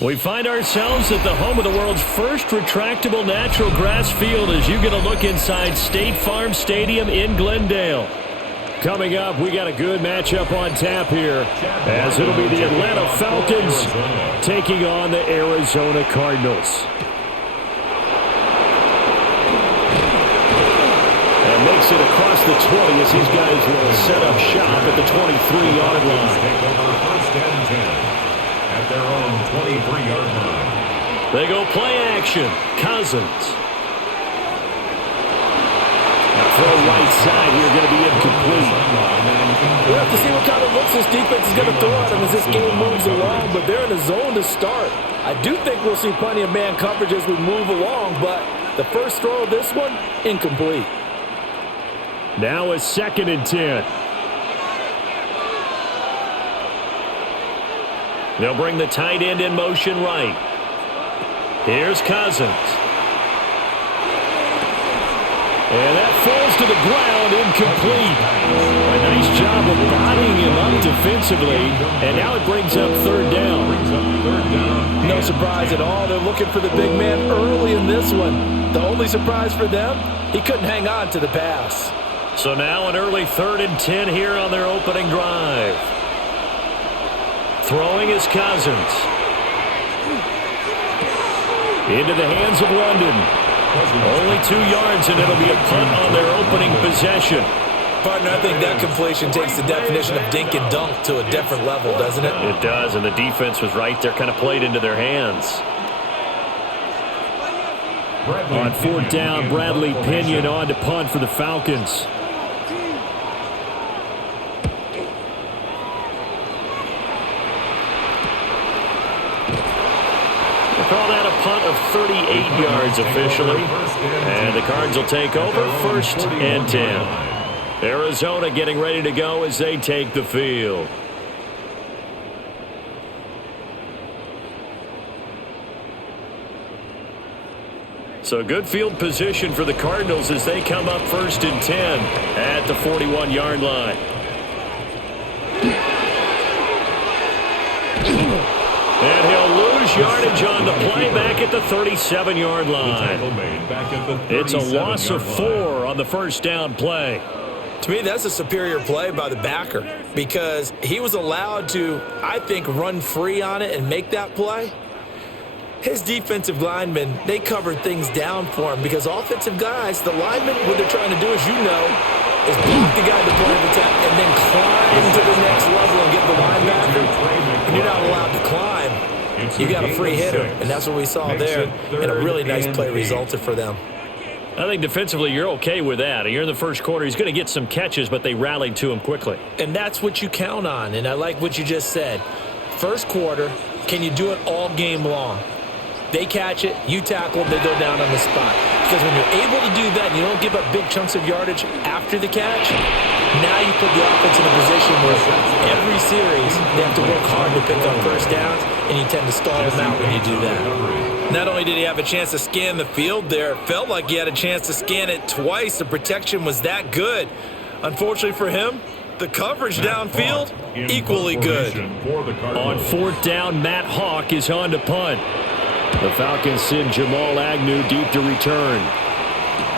We find ourselves at the home of the world's first retractable natural grass field as you get a look inside State Farm Stadium in Glendale. Coming up, we got a good matchup on tap here as it'll be the Atlanta Falcons taking on the Arizona Cardinals. And makes it across the 20 as these guys will set up shop at the 23-yard line. First and 10 at their own 23-yard line. They go play action. Cousins. Throw right side here, going to be incomplete. We'll have to see what kind of looks this defense is going to throw at them as this game moves along, but they're in a zone to start. I do think we'll see plenty of man coverage as we move along, but the first throw of this one, incomplete. Now a 2nd and 10. They'll bring the tight end in motion right. Here's Cousins. And that falls to the ground, incomplete. A nice job of bodying him up defensively, and now it brings up 3rd down. No surprise at all. They're looking for the big man early in this one. The only surprise for them, he couldn't hang on to the pass. So now an early 3rd and 10 here on their opening drive. Throwing is Cousins. Into the hands of London. Only 2 yards, and it'll be a punt on their opening possession. Partner, I think that completion takes the definition of dink and dunk to a different level, doesn't it? It does, and the defense was right there, kind of played into their hands. On 4th down, Bradley Pinion on to punt for the Falcons. Call that a punt of 38 yards officially. And the Cards will take over 1st and 10. Arizona getting ready to go as they take the field. So good field position for the Cardinals as they come up 1st and 10 at the 41-yard line. And he'll lose yardage on the play back at the 37-yard line. It's a loss of 4 on the 1st down play. To me, that's a superior play by the backer because he was allowed to, I think, run free on it and make that play. His defensive linemen, they covered things down for him because offensive guys, the linemen, what they're trying to do, as you know, is block the guy at the point of attack and then climb to the next level and get the linebacker. And you're not allowed to climb. You got a free hitter, and that's what we saw there. And a really nice play resulted for them. I think defensively you're okay with that. You're in the first quarter. He's going to get some catches, but they rallied to him quickly. And that's what you count on, and I like what you just said. First quarter, can you do it all game long? They catch it, you tackle them, they go down on the spot. Because when you're able to do that and you don't give up big chunks of yardage after the catch, now you put the offense in a position where every series they have to work hard to pick up first downs, and you tend to stall them out when you do that. Not only did he have a chance to scan the field there, it felt like he had a chance to scan it twice. The protection was that good. Unfortunately for him, the coverage downfield, equally good. On 4th down, Matt Hawk is on to punt. The Falcons send Jamal Agnew deep to return.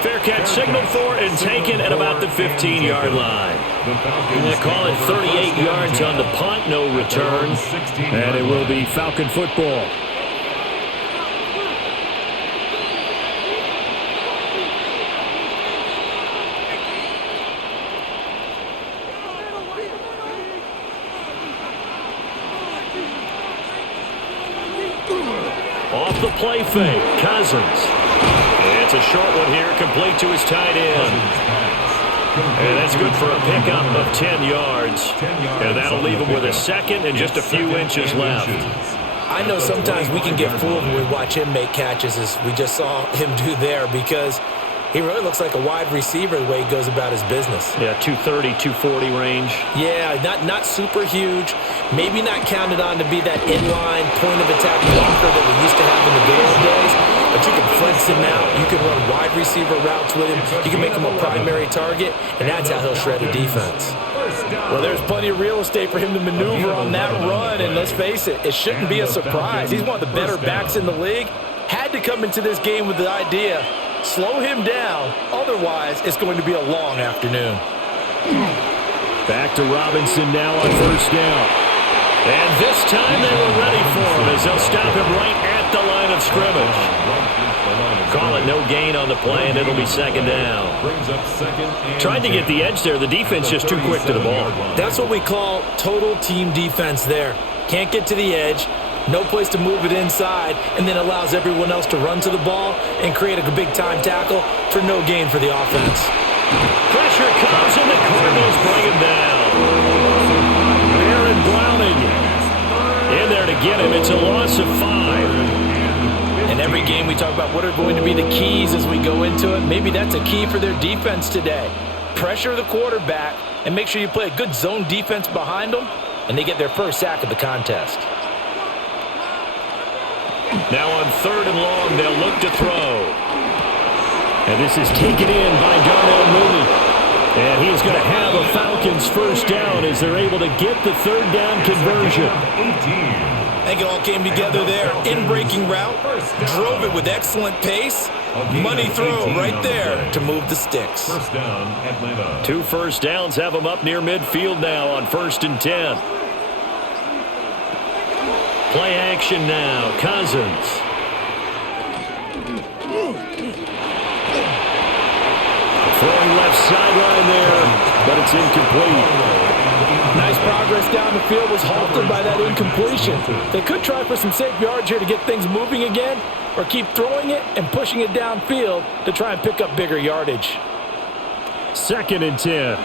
Fair catch signaled for and taken at about the 15-yard line. We're going to call it 38 yards on the punt, no return. And it will be Falcon football. Off the play fake, Cousins. It's a short one here, complete to his tight end. And that's good for a pickup of 10 yards. And that'll leave him with a 2nd and just a few inches left. I know sometimes we can get fooled when we watch him make catches, as we just saw him do there, because he really looks like a wide receiver the way he goes about his business. Yeah, 230, 240 range. Yeah, not super huge. Maybe not counted on to be that inline point of attack blocker that we used to have in the good old days. But you can flex him out. You can run wide receiver routes with him. You can make him a primary target, and that's how he'll shred a defense. Well, there's plenty of real estate for him to maneuver on that run, and let's face it, it shouldn't be a surprise. He's one of the better backs in the league. Had to come into this game with the idea, slow him down, otherwise it's going to be a long afternoon. Back to Robinson now on first down. And this time they were ready for him as they'll stop him right at the line of scrimmage. Call it no gain on the play, and it'll be second down. Tried to get the edge there. The defense just too quick to the ball. That's what we call total team defense there. Can't get to the edge, no place to move it inside, and then allows everyone else to run to the ball and create a big-time tackle for no gain for the offense. Pressure comes, and the Cardinals bring him down. Baron Browning in there to get him. It's a loss of 5. In every game we talk about what are going to be the keys as we go into it. Maybe that's a key for their defense today. Pressure the quarterback and make sure you play a good zone defense behind them, and they get their first sack of the contest. Now on third and long, they'll look to throw. And this is taken in by Darnell Mooney. And he's going to have a Falcons first down as they're able to get the third down conversion. I think it all came together there. In-breaking route, drove it with excellent pace. Money throw right there to move the sticks. First down, Atlanta. 2 first downs have them up near midfield now on 1st and 10. Play action now. Cousins. Throwing left sideline there, but it's incomplete. Nice progress down the field was halted by that incompletion. They could try for some safe yards here to get things moving again, or keep throwing it and pushing it downfield to try and pick up bigger yardage. 2nd and 10.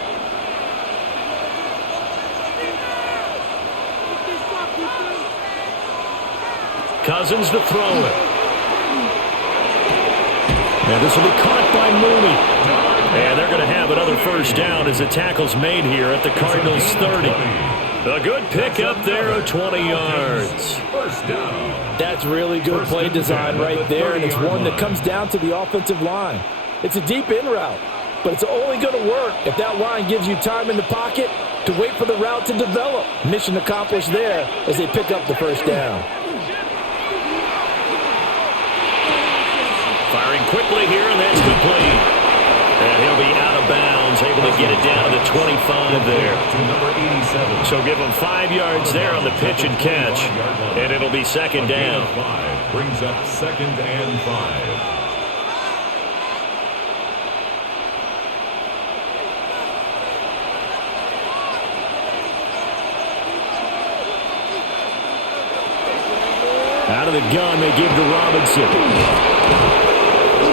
Cousins to throw it. And this will be caught by Mooney. And they're going to have another first down as the tackle's made here at the Cardinals' 30. A good pickup there of 20 yards. First down. That's really good play design right there, and it's one that comes down to the offensive line. It's a deep in route, but it's only going to work if that line gives you time in the pocket to wait for the route to develop. Mission accomplished there as they pick up the first down. Firing quickly here, and that's complete. And he'll be out of bounds, able to get it down to the 25 there. To number 87. So give him 5 yards there on the pitch and catch, and it'll be second down. 5 brings up 2nd and 5. Out of the gun, they give to Robinson.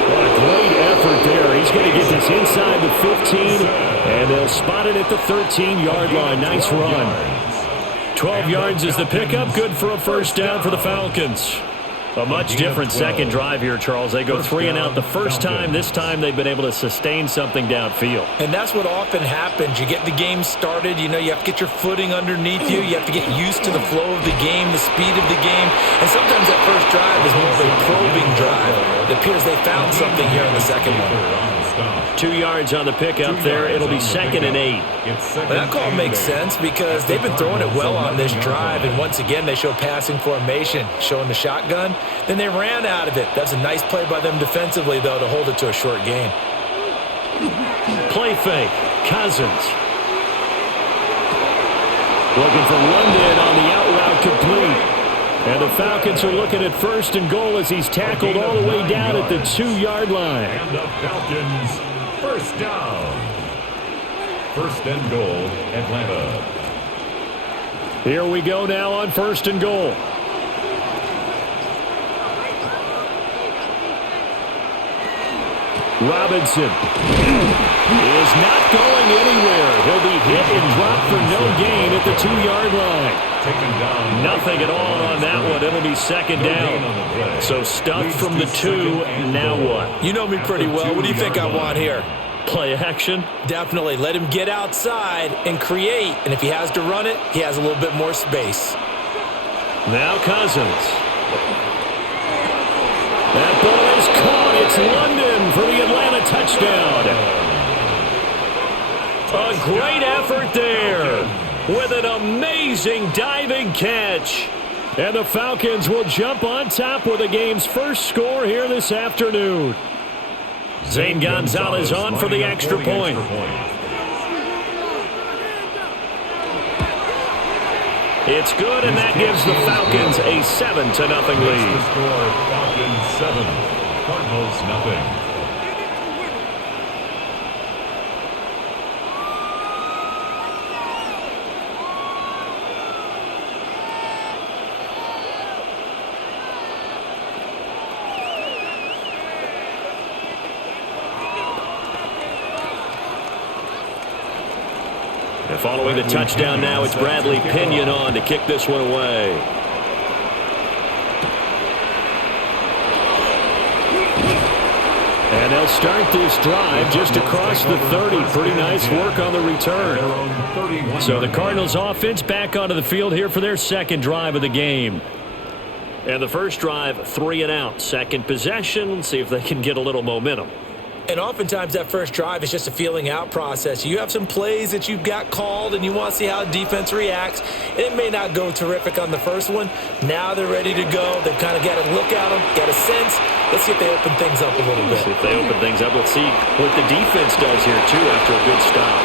What a great effort there. He's going to get this inside the 15, and they'll spot it at the 13-yard line. Nice run. 12 yards is the pickup. Good for a first down for the Falcons. A much different second drive here, Charles. They go 3 and out the first time. This time they've been able to sustain something downfield. And that's what often happens. You get the game started. You know, you have to get your footing underneath you. You have to get used to the flow of the game, the speed of the game. And sometimes that first drive is more of a probing drive. It appears they found something here in the second one. 2 yards on the pickup there. It'll be 2nd and 8. But that call makes sense because they've been throwing it well on this drive. And once again, they show passing formation, showing the shotgun. Then they ran out of it. That's a nice play by them defensively, though, to hold it to a short game. Play fake. Cousins. Looking for London on the out route complete. And the Falcons are looking at 1st and goal as he's tackled all the way down at the 2-yard line. And the Falcons first down. 1st and goal, Atlanta. Here we go now on 1st and goal. Robinson is not going anywhere. He'll be hit and dropped for no gain at the 2-yard line. Taken down. Nothing at all on that one. It'll be second down. So stuffed from the 2. Now what? You know me pretty well. What do you think I want here? Play action? Definitely. Let him get outside and create. And if he has to run it, he has a little bit more space. Now Cousins. That ball is caught. It's London for the Atlanta touchdown. A great effort there with an amazing diving catch. And the Falcons will jump on top with the game's first score here this afternoon. Zane Gonzalez on for the extra point. It's good, and that gives the Falcons a 7-0 lead. The score, Falcons 7, Cardinals nothing. And following the touchdown now, it's Bradley Pinion on to kick this one away. And they'll start this drive just across the 30. Pretty nice work on the return. So the Cardinals offense back onto the field here for their second drive of the game. And the first drive, 3 and out. Second possession, see if they can get a little momentum. And oftentimes that first drive is just a feeling out process. You have some plays that you've got called and you want to see how defense reacts. And it may not go terrific on the first one. Now they're ready to go. They've kind of got to look at them, get a sense. Let's see if they open things up a little bit. See if they open things up. Let's see what the defense does here, too, after a good stop.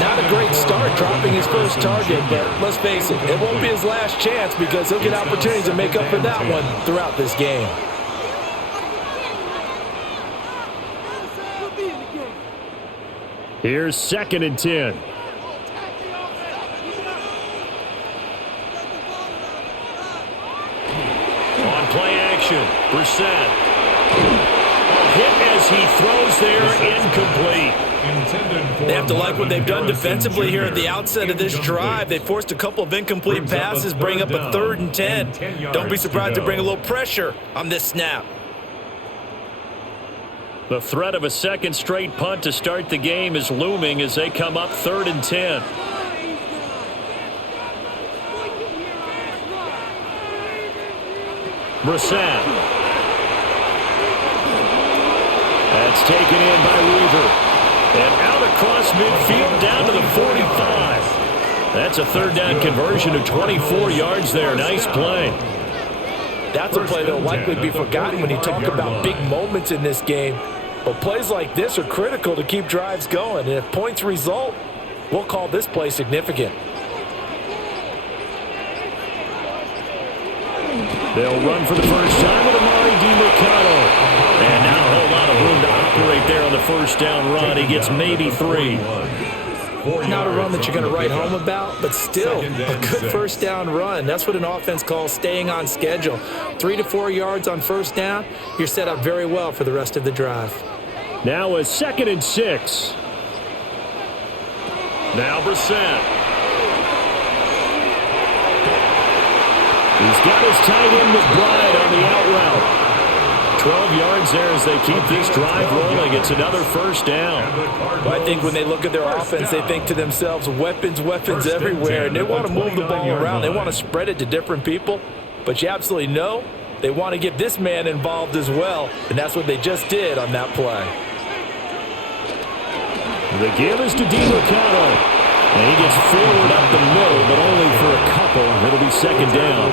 Not a great start dropping his first target, but let's face it, it won't be his last chance because he'll get opportunities to make up for that one throughout this game. Here's 2nd and 10. On play action, Brissett. A hit as he throws there, incomplete. They have to like what they've done defensively here at the outset of this drive. They forced a couple of incomplete passes, bring up a 3rd and 10. Don't be surprised to bring a little pressure on this snap. The threat of a second straight punt to start the game is looming as they come up 3rd and 10. Brissett. That's taken in by Weaver. And out across midfield down to the 45. That's a 3rd down conversion of 24 yards there. Nice play. That's a play that'll likely be forgotten when you talk about big moments in this game. But plays like this are critical to keep drives going. And if points result, we'll call this play significant. They'll run for the first time with Amari DiMercado. And now a whole lot of room to operate there on the first down run. He gets maybe 3. Not a run that you're going to write home about, but still a good first down run. That's what an offense calls staying on schedule. 3 to 4 yards on first down, you're set up very well for the rest of the drive. Now a 2nd and 6. Now Brissett. He's got his tight end McBride on the out route. 12 yards there as they keep this drive rolling. It's another first down. Well, I think when they look at their offense, they think to themselves, weapons everywhere. And they want to move the ball around. They want to spread it to different people. But you absolutely know they want to get this man involved as well. And that's what they just did on that play. The give is to DiMercado. And he gets forward up the middle, but only for a couple. It'll be 2nd down.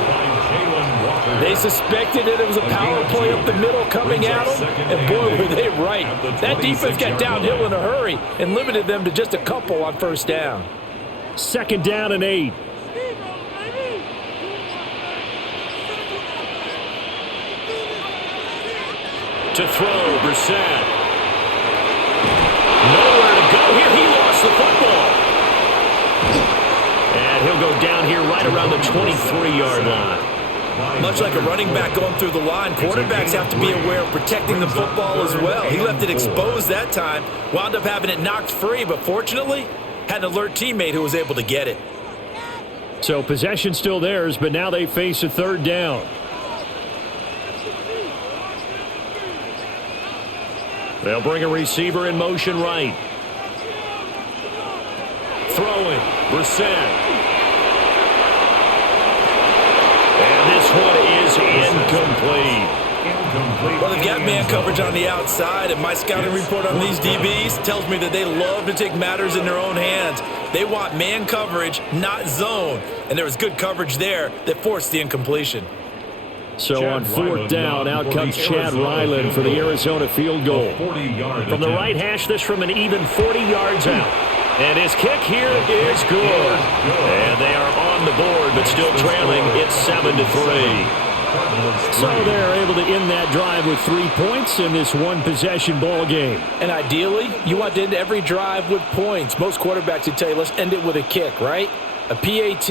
They suspected that it was a power play up the middle coming at them, and boy, were they right. That defense got downhill in a hurry and limited them to just a couple on first down. 2nd down and 8. To throw, Brissett. Nowhere to go here. He lost the football. And he'll go down here right around the 23-yard line. Much like a running back going through the line, quarterbacks have to be aware of protecting the football as well. He left it exposed that time, wound up having it knocked free, but fortunately, had an alert teammate who was able to get it. So possession still theirs, but now they face a 3rd down. They'll bring a receiver in motion right. Throwing, Brissett. And this one is incomplete. Incomplete. Well, they've got man coverage on the outside, and my scouting report on these DBs tells me that they love to take matters in their own hands. They want man coverage, not zone, and there was good coverage there that forced the incompletion. So on fourth down, out comes Chad Ryland for the Arizona field goal. From the right hash, this from an even 40 yards out. And his kick here is good. And they are on the board, but still trailing. It's 7-3. So they're able to end that drive with 3 points in this one-possession ball game. And ideally, you want to end every drive with points. Most quarterbacks would tell you, let's end it with a kick, right? A PAT,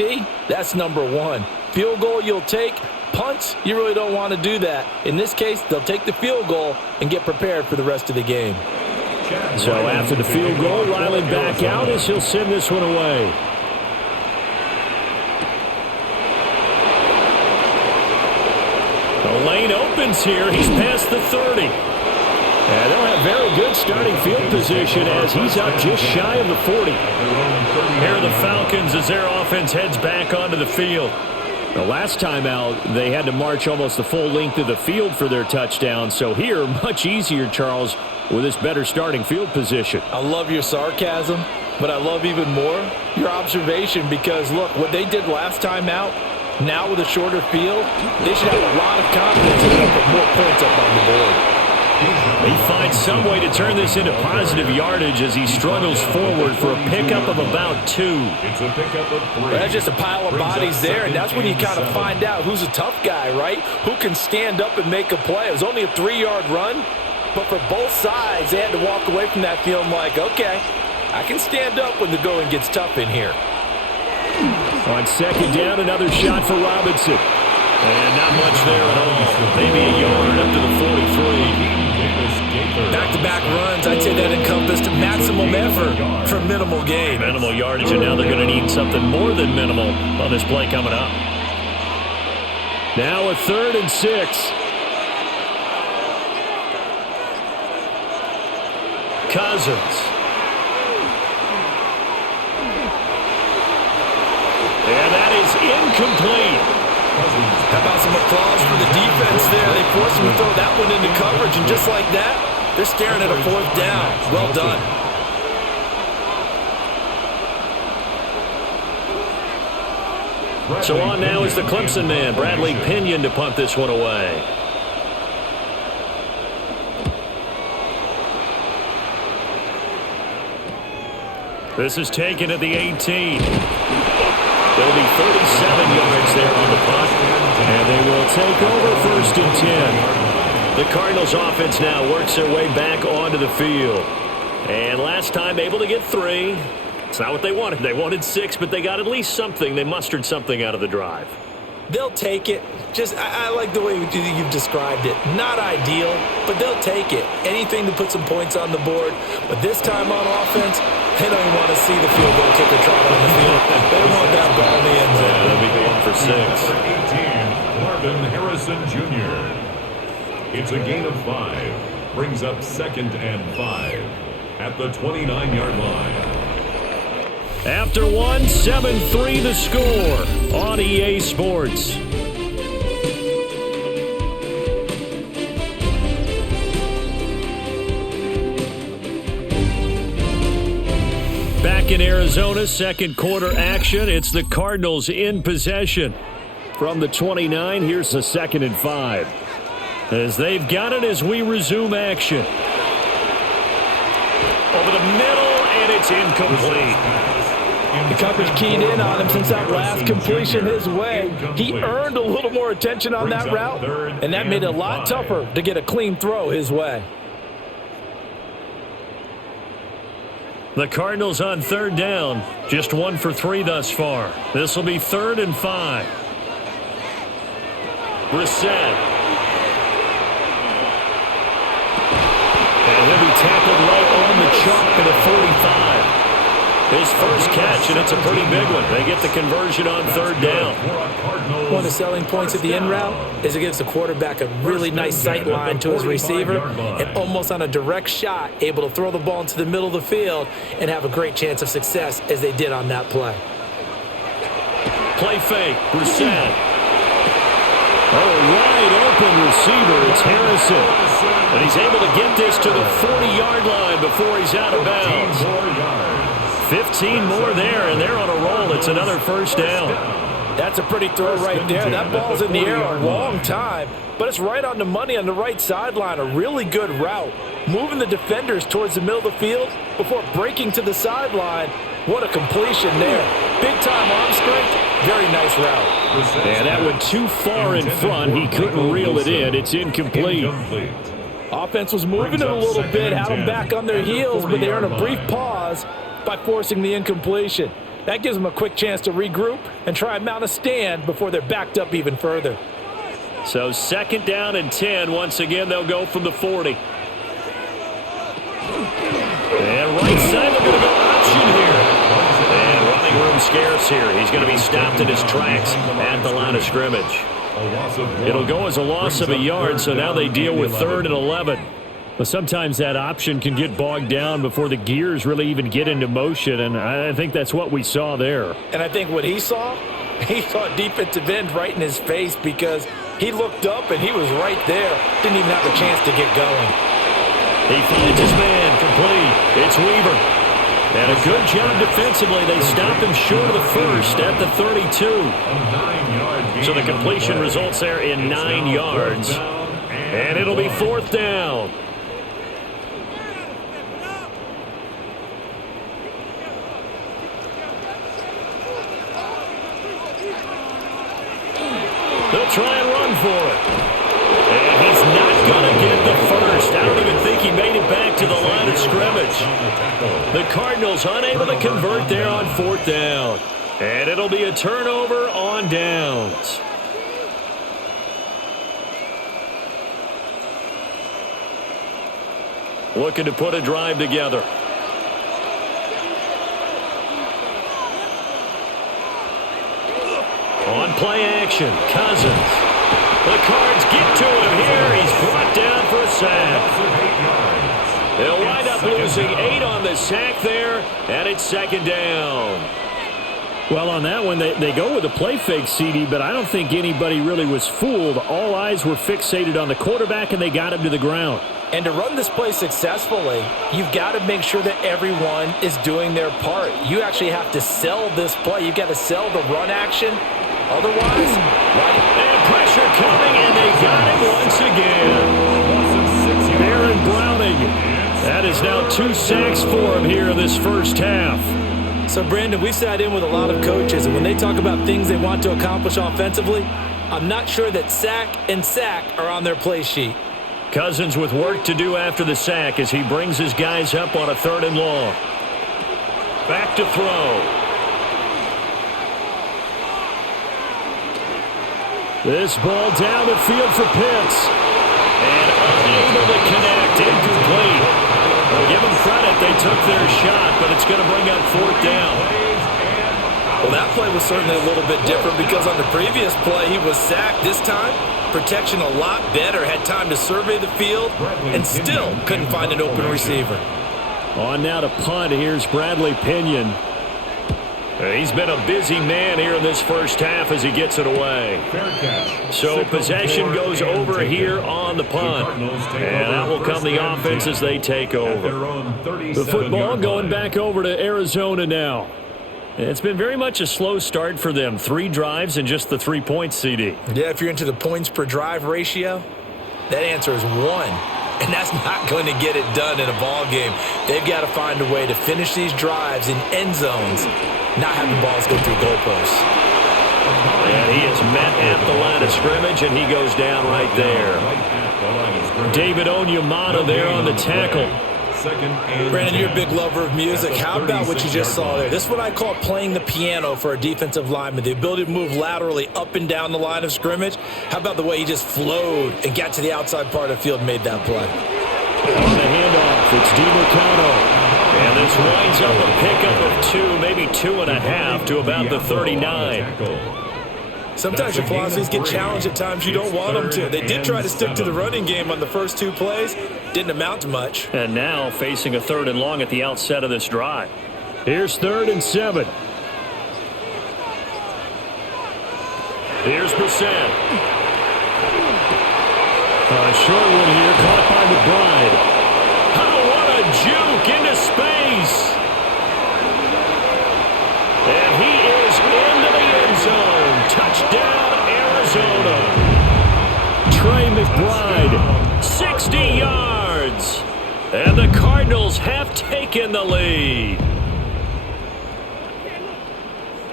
that's number one. Field goal you'll take. Punts, you really don't want to do that. In this case, they'll take the field goal and get prepared for the rest of the game. So after the field goal, Riley back out as he'll send this one away. The lane opens here. He's past the 30. And they'll have very good starting field position as he's up just shy of the 40. Here are the Falcons as their offense heads back onto the field. The last time out, they had to march almost the full length of the field for their touchdown. So here, much easier, Charles, with this better starting field position. I love your sarcasm, but I love even more your observation because, look, what they did last time out, now with a shorter field, they should have a lot of confidence in put more points up on the board. He finds some way to turn this into positive yardage as he struggles forward for a pickup of about 2. It's a pickup of 3. That's just a pile of bodies there, and that's when you kind of find out who's a tough guy, right? Who can stand up and make a play. It was only a 3-yard run, but for both sides, they had to walk away from that feeling like, okay, I can stand up when the going gets tough in here. On second down, another shot for Robinson. And not much there at all. Maybe a yard up to the 43. Back-to-back runs, I'd say that encompassed maximum effort for minimal gain. Minimal yardage, and now they're going to need something more than minimal on this play coming up. Now a 3rd and 6. Cousins. And that is incomplete. How about some applause for the defense there? They forced him to throw that one into coverage, and just like that, they're staring at a 4th down. Well done. So on now is the Clemson man, Bradley Pinion, to punt this one away. This is taken at the 18. There'll be 37 yards there on the punt, and they will take over 1st and 10. The Cardinals offense now works their way back onto the field. And last time able to get 3. It's not what they wanted. They wanted 6, but they got at least something. They mustered something out of the drive. They'll take it. I like the way you've described it. Not ideal, but they'll take it. Anything to put some points on the board. But this time on offense, they don't even want to see the field goal kicker trot on the field. They want that ball in the end zone. Yeah, they'll be going for 6. Marvin Harrison Jr. It's a gain of 5. Brings up 2nd and 5 at the 29-yard line. After 1, 7-3 the score on EA Sports. Back in Arizona, second quarter action. It's the Cardinals in possession. From the 29, here's the 2nd and 5. As they've got it as we resume action. Over the middle, and it's incomplete. The coverage keyed in on him since that last completion his way. He earned a little more attention on that route, and that made it a lot tougher to get a clean throw his way. The Cardinals on 3rd down, just 1 for 3 thus far. This will be 3rd and 5. Brissett. And he'll be tackled right on the chalk at the 45. His first catch, and it's a pretty big one. They get the conversion on 3rd down. One of the selling points of the in route is it gives the quarterback a really nice sight line to his receiver and almost on a direct shot able to throw the ball into the middle of the field and have a great chance of success as they did on that play. Play fake, Brissett. Oh, wide open receiver. It's Harrison. And he's able to get this to the 40-yard line before he's out of bounds. 15 more there, and they're on a roll. It's another first down. That's a pretty throw right there. That ball's in the air a long time, but it's right on the money on the right sideline. A really good route. Moving the defenders towards the middle of the field before breaking to the sideline. What a completion there. Big-time arm strength. Very nice route. And that went too far in front. He couldn't reel it in. It's incomplete. Offense was moving it a little bit, had them back on their heels, but they earned a brief pause by forcing the incompletion. That gives them a quick chance to regroup and try and mount a stand before they're backed up even further. So 2nd down and 10. Once again, they'll go from the 40. And right side, they're going to go option here. And running room scarce here. He's going to be stopped in his tracks at the line of scrimmage. It'll go as a loss of a yard, so now they deal with 3rd and 11. But sometimes that option can get bogged down before the gears really even get into motion, and I think that's what we saw there. And I think what he saw defensive end right in his face because he looked up and he was right there. Didn't even have a chance to get going. He finds his man complete. It's Weaver. And a good job defensively. They stop him short of the first at the 32. So the completion results there in 9 yards. And it'll be 4th down. They'll try and run for it. And he's not going to get the first. I don't even think he made it back to the line of scrimmage. The Cardinals unable to convert there on 4th down. And it'll be a turnover on downs. Looking to put a drive together. On play action, Cousins. The Cards get to him here. He's brought down for a sack. They'll wind up losing 8 on the sack there, and it's 2nd down. Well, on that one, they go with a play fake, CD, but I don't think anybody really was fooled. All eyes were fixated on the quarterback, and they got him to the ground. And to run this play successfully, you've got to make sure that everyone is doing their part. You actually have to sell this play. You've got to sell the run action. Otherwise, right? And pressure coming, and they got him once again. Baron Browning. That is now 2 sacks for him here in this first half. So, Brandon, we sat in with a lot of coaches, and when they talk about things they want to accomplish offensively, I'm not sure that sack and sack are on their play sheet. Cousins with work to do after the sack as he brings his guys up on a 3rd and long. Back to throw. This ball down the field for Pitts. And unable to connect. Incomplete. Well, give them credit. They took their shot, but it's going to bring up 4th down. Well, that play was certainly a little bit different because on the previous play, he was sacked. This time, protection a lot better. Had time to survey the field and still couldn't find an open receiver. On now to punt. Here's Bradley Pinion. He's been a busy man here in this first half as he gets it away. So possession goes over here on the punt. And that will come the offense as they take over. The football going back over to Arizona now. It's been very much a slow start for them. 3 drives and just the 3 points, CD. Yeah, if you're into the points per drive ratio, that answer is 1. And that's not going to get it done in a ball game. They've got to find a way to finish these drives in end zones, not having balls go through goalposts. And he is met at the line of scrimmage, and he goes down right there. David Onyemata there on the tackle. Brandon, you're a big lover of music. How about what you just saw there? This is what I call playing the piano for a defensive lineman. The ability to move laterally up and down the line of scrimmage. How about the way he just flowed and got to the outside part of the field and made that play? On the handoff, it's DiMercado. And this winds up a pickup of 2, maybe 2.5 to about the 39. Sometimes your philosophies get challenged at times you don't want them to. They did try to stick to the running game on the first 2 plays. Didn't amount to much. And now facing a 3rd and long at the outset of this drive. Here's 3rd and 7. Here's Brissett. Short one here, caught by McBride. Oh, what a juke into space. And he is into the end zone. Touchdown, Arizona. Trey McBride, 60 yards. And the Cardinals have taken the lead.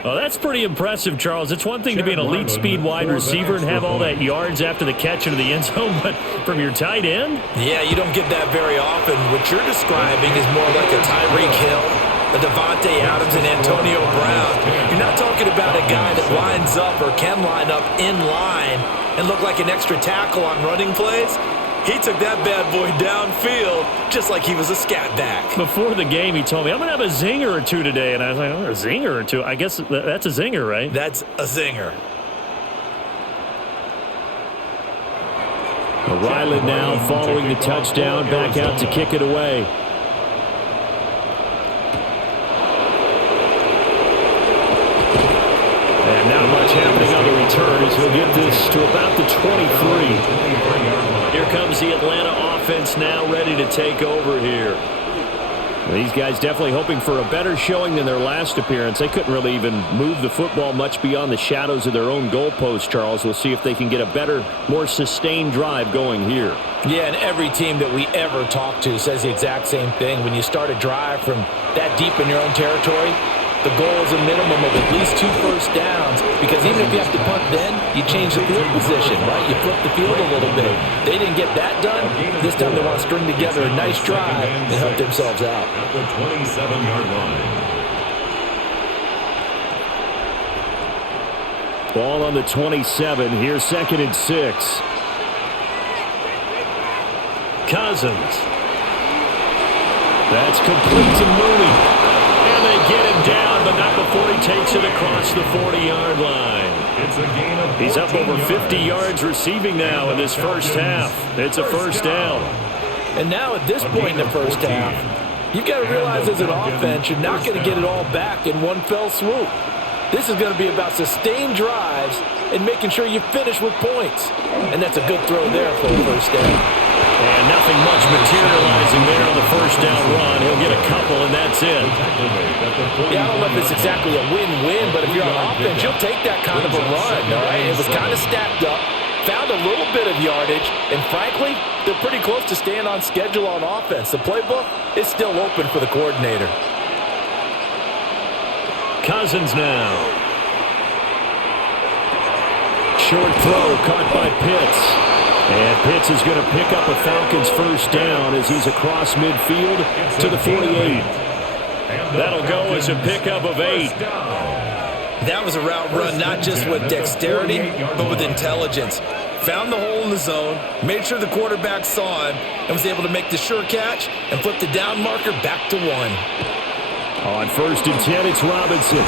Oh, that's pretty impressive, Charles. It's one thing to be an elite speed wide receiver and have all that yards after the catch into the end zone, but from your tight end? Yeah, you don't get that very often. What you're describing is more like a Tyreek Hill, a Devontae Adams, and Antonio Brown. You're not talking about a guy that lines up or can line up in line and look like an extra tackle on running plays. He took that bad boy downfield just like he was a scat back. Before the game, he told me, I'm going to have a zinger or two today. And I was like, oh, a zinger or two? I guess that's a zinger, right? That's a zinger. Ryland now following the touchdown, back out to kick it away. And not much happening on the return as he'll get this to about the 23. Here comes the Atlanta offense now ready to take over here. These guys definitely hoping for a better showing than their last appearance. They couldn't really even move the football much beyond the shadows of their own goalpost, Charles. We'll see if they can get a better, more sustained drive going here. Yeah, and every team that we ever talk to says the exact same thing. When you start a drive from that deep in your own territory, the goal is a minimum of at least 2 first downs, because even if you have to punt then, you change the field position, right? You flip the field a little bit. They didn't get that done. This time they want to string together a nice drive and help themselves out. At the 27-yard line. Ball on the 27. Here's 2nd and 6. Cousins. That's complete to Mooney. And they get him down, but not before he takes it across the 40-yard line. It's a gain of 14 He's up over 50 yards receiving now in this first half. It's a first down. And now at this point in the first half, you've got to realize as an offense, you're not going to get it all back in one fell swoop. This is going to be about sustained drives and making sure you finish with points. And that's a good throw there for a first down. And nothing much materializing there on the first down run. He'll get a couple, and that's it. Yeah, I don't know if it's exactly a win-win, but if you're on offense, you'll take that kind of a run, all right? It was kind of stacked up, found a little bit of yardage, and frankly, they're pretty close to staying on schedule on offense. The playbook is still open for the coordinator. Cousins now. Short throw caught by Pitts. And Pitts is going to pick up a Falcons first down as he's across midfield to the 48. That'll go as a pickup of 8. That was a route run not just with dexterity, but with intelligence. Found the hole in the zone, made sure the quarterback saw him, and was able to make the sure catch and flip the down marker back to 1. On 1st and 10, it's Robinson.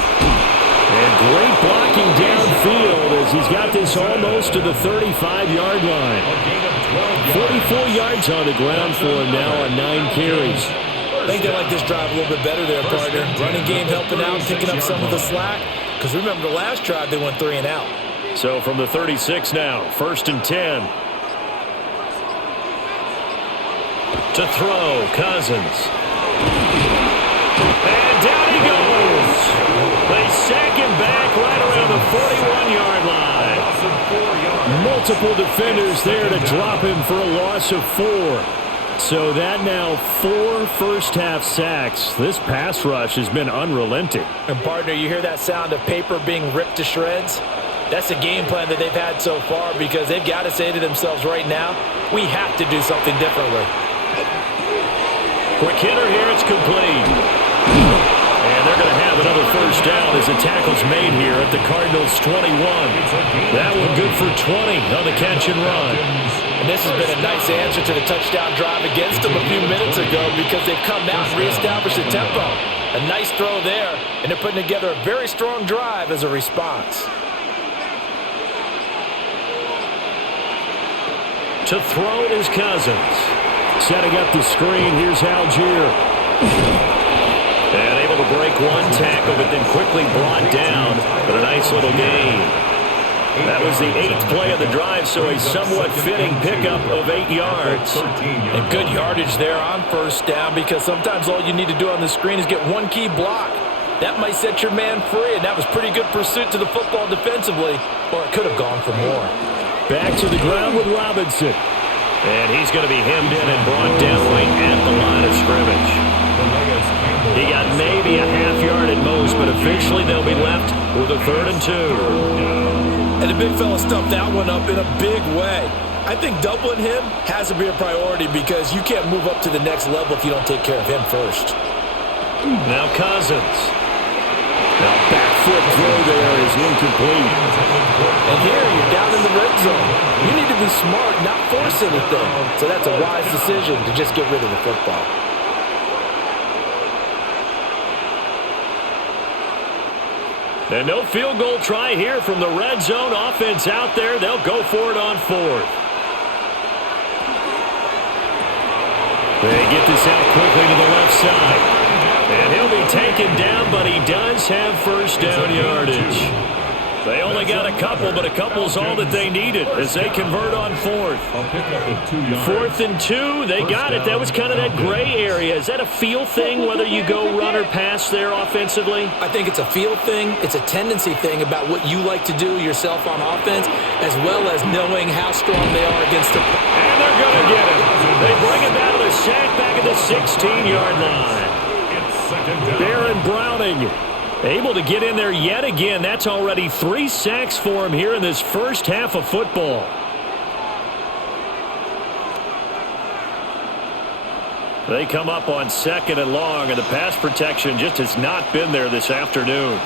And great blocking downfield as he's got this almost to the 35-yard line. 44 yards on the ground for him now on 9 carries. I think they like this drive a little bit better there, partner. Running game helping out, picking up some of the slack. Because remember the last drive, they went 3 and out. So from the 36 now, 1st and 10. To throw, Cousins. And down he goes. They sack him back right around the 41-yard line. Multiple defenders there to drop him for a loss of 4. So that now 4 first-half sacks. This pass rush has been unrelenting. And, partner, you hear that sound of paper being ripped to shreds? That's the game plan that they've had so far because they've got to say to themselves right now, we have to do something differently. Quick hitter here, it's complete. And they're going to have another first down as the tackle's made here at the Cardinals' 21. That one good for 20 on the catch and run. And this has been a nice answer to the touchdown drive against them a few minutes ago because they've come out and reestablished the tempo. A nice throw there, and they're putting together a very strong drive as a response. To throw is Cousins. Setting up the screen, here's Algier. And able to break one tackle, but then quickly brought down. But a nice little gain. That was the 8th play of the drive, so a somewhat fitting pickup of 8 yards. And good yardage there on first down, because sometimes all you need to do on the screen is get one key block. That might set your man free, and that was pretty good pursuit to the football defensively, or it could have gone for more. Back to the ground with Robinson. And he's going to be hemmed in and brought down right at the line of scrimmage. He got maybe a half yard at most, but officially they'll be left with a 3rd and 2. And the big fella stuffed that one up in a big way. I think doubling him has to be a priority, because you can't move up to the next level if you don't take care of him first. Now Cousins. Now back foot throw there is incomplete. And here you're down in the red zone. You need to be smart, not force anything. So that's a wise decision to just get rid of the football. And no field goal try here from the red zone. Offense out there. They'll go for it on 4th. They get this out quickly to the left side. And he'll be taken down, but he does have first down yardage. They only got a couple, but a couple's all that they needed as they convert on 4th. 4th and 2, they got it. That was kind of that gray area. Is that a feel thing, whether you go run or pass there offensively? I think it's a feel thing. It's a tendency thing about what you like to do yourself on offense, as well as knowing how strong they are against the... And they're going to get it. They bring it down to the sack back at the 16-yard line. Baron Browning able to get in there yet again. That's already 3 sacks for him here in this first half of football. They come up on 2nd and long, and the pass protection just has not been there this afternoon.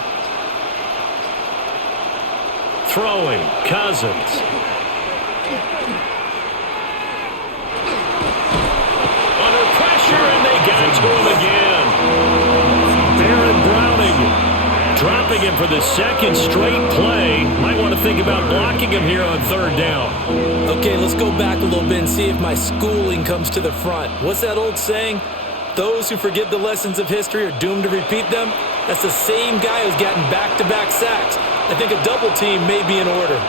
Throwing, Cousins. Under pressure, and they got to him again. Baron Browning dropping him for the 2nd straight play. Might want to think about blocking him here on 3rd down. Okay, let's go back a little bit and see if my schooling comes to the front. What's that old saying? Those who forget the lessons of history are doomed to repeat them. That's the same guy who's gotten back-to-back sacks. I think a double team may be in order.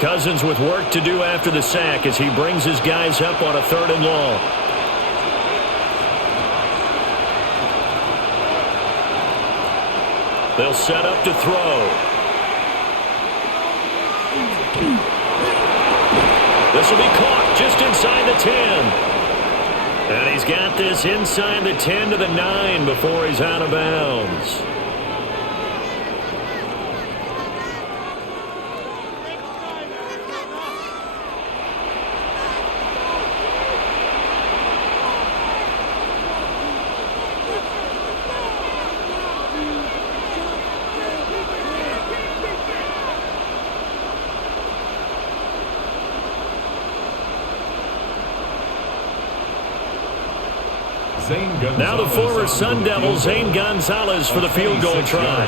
Cousins with work to do after the sack as he brings his guys up on a 3rd and long. They'll set up to throw. This will be caught just inside the 10. And he's got this inside the 10 to the 9 before he's out of bounds. Now the former Sun Devil, Zane Gonzalez, for the field goal try.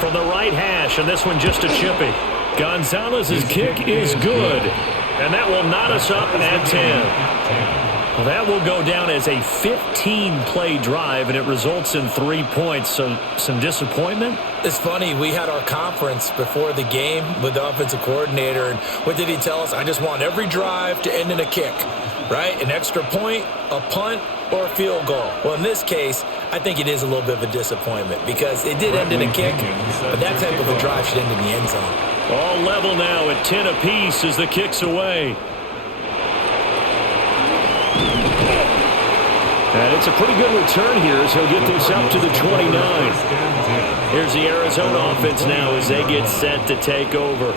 From the right hash, and this one just a chippy. Gonzalez's kick is good, and that will knot us up at 10. Well, that will go down as a 15-play drive, and it results in 3 points. So some disappointment? It's funny, we had our conference before the game with the offensive coordinator, and what did he tell us? I just want every drive to end in a kick, right? An extra point, a punt, or a field goal. Well, in this case, I think it is a little bit of a disappointment because it did end in a kick, but that type of a drive should end in the end zone. All level now at 10 apiece as the kick's away. And it's a pretty good return here as he'll get this up to the 29. Here's the Arizona offense now as they get set to take over.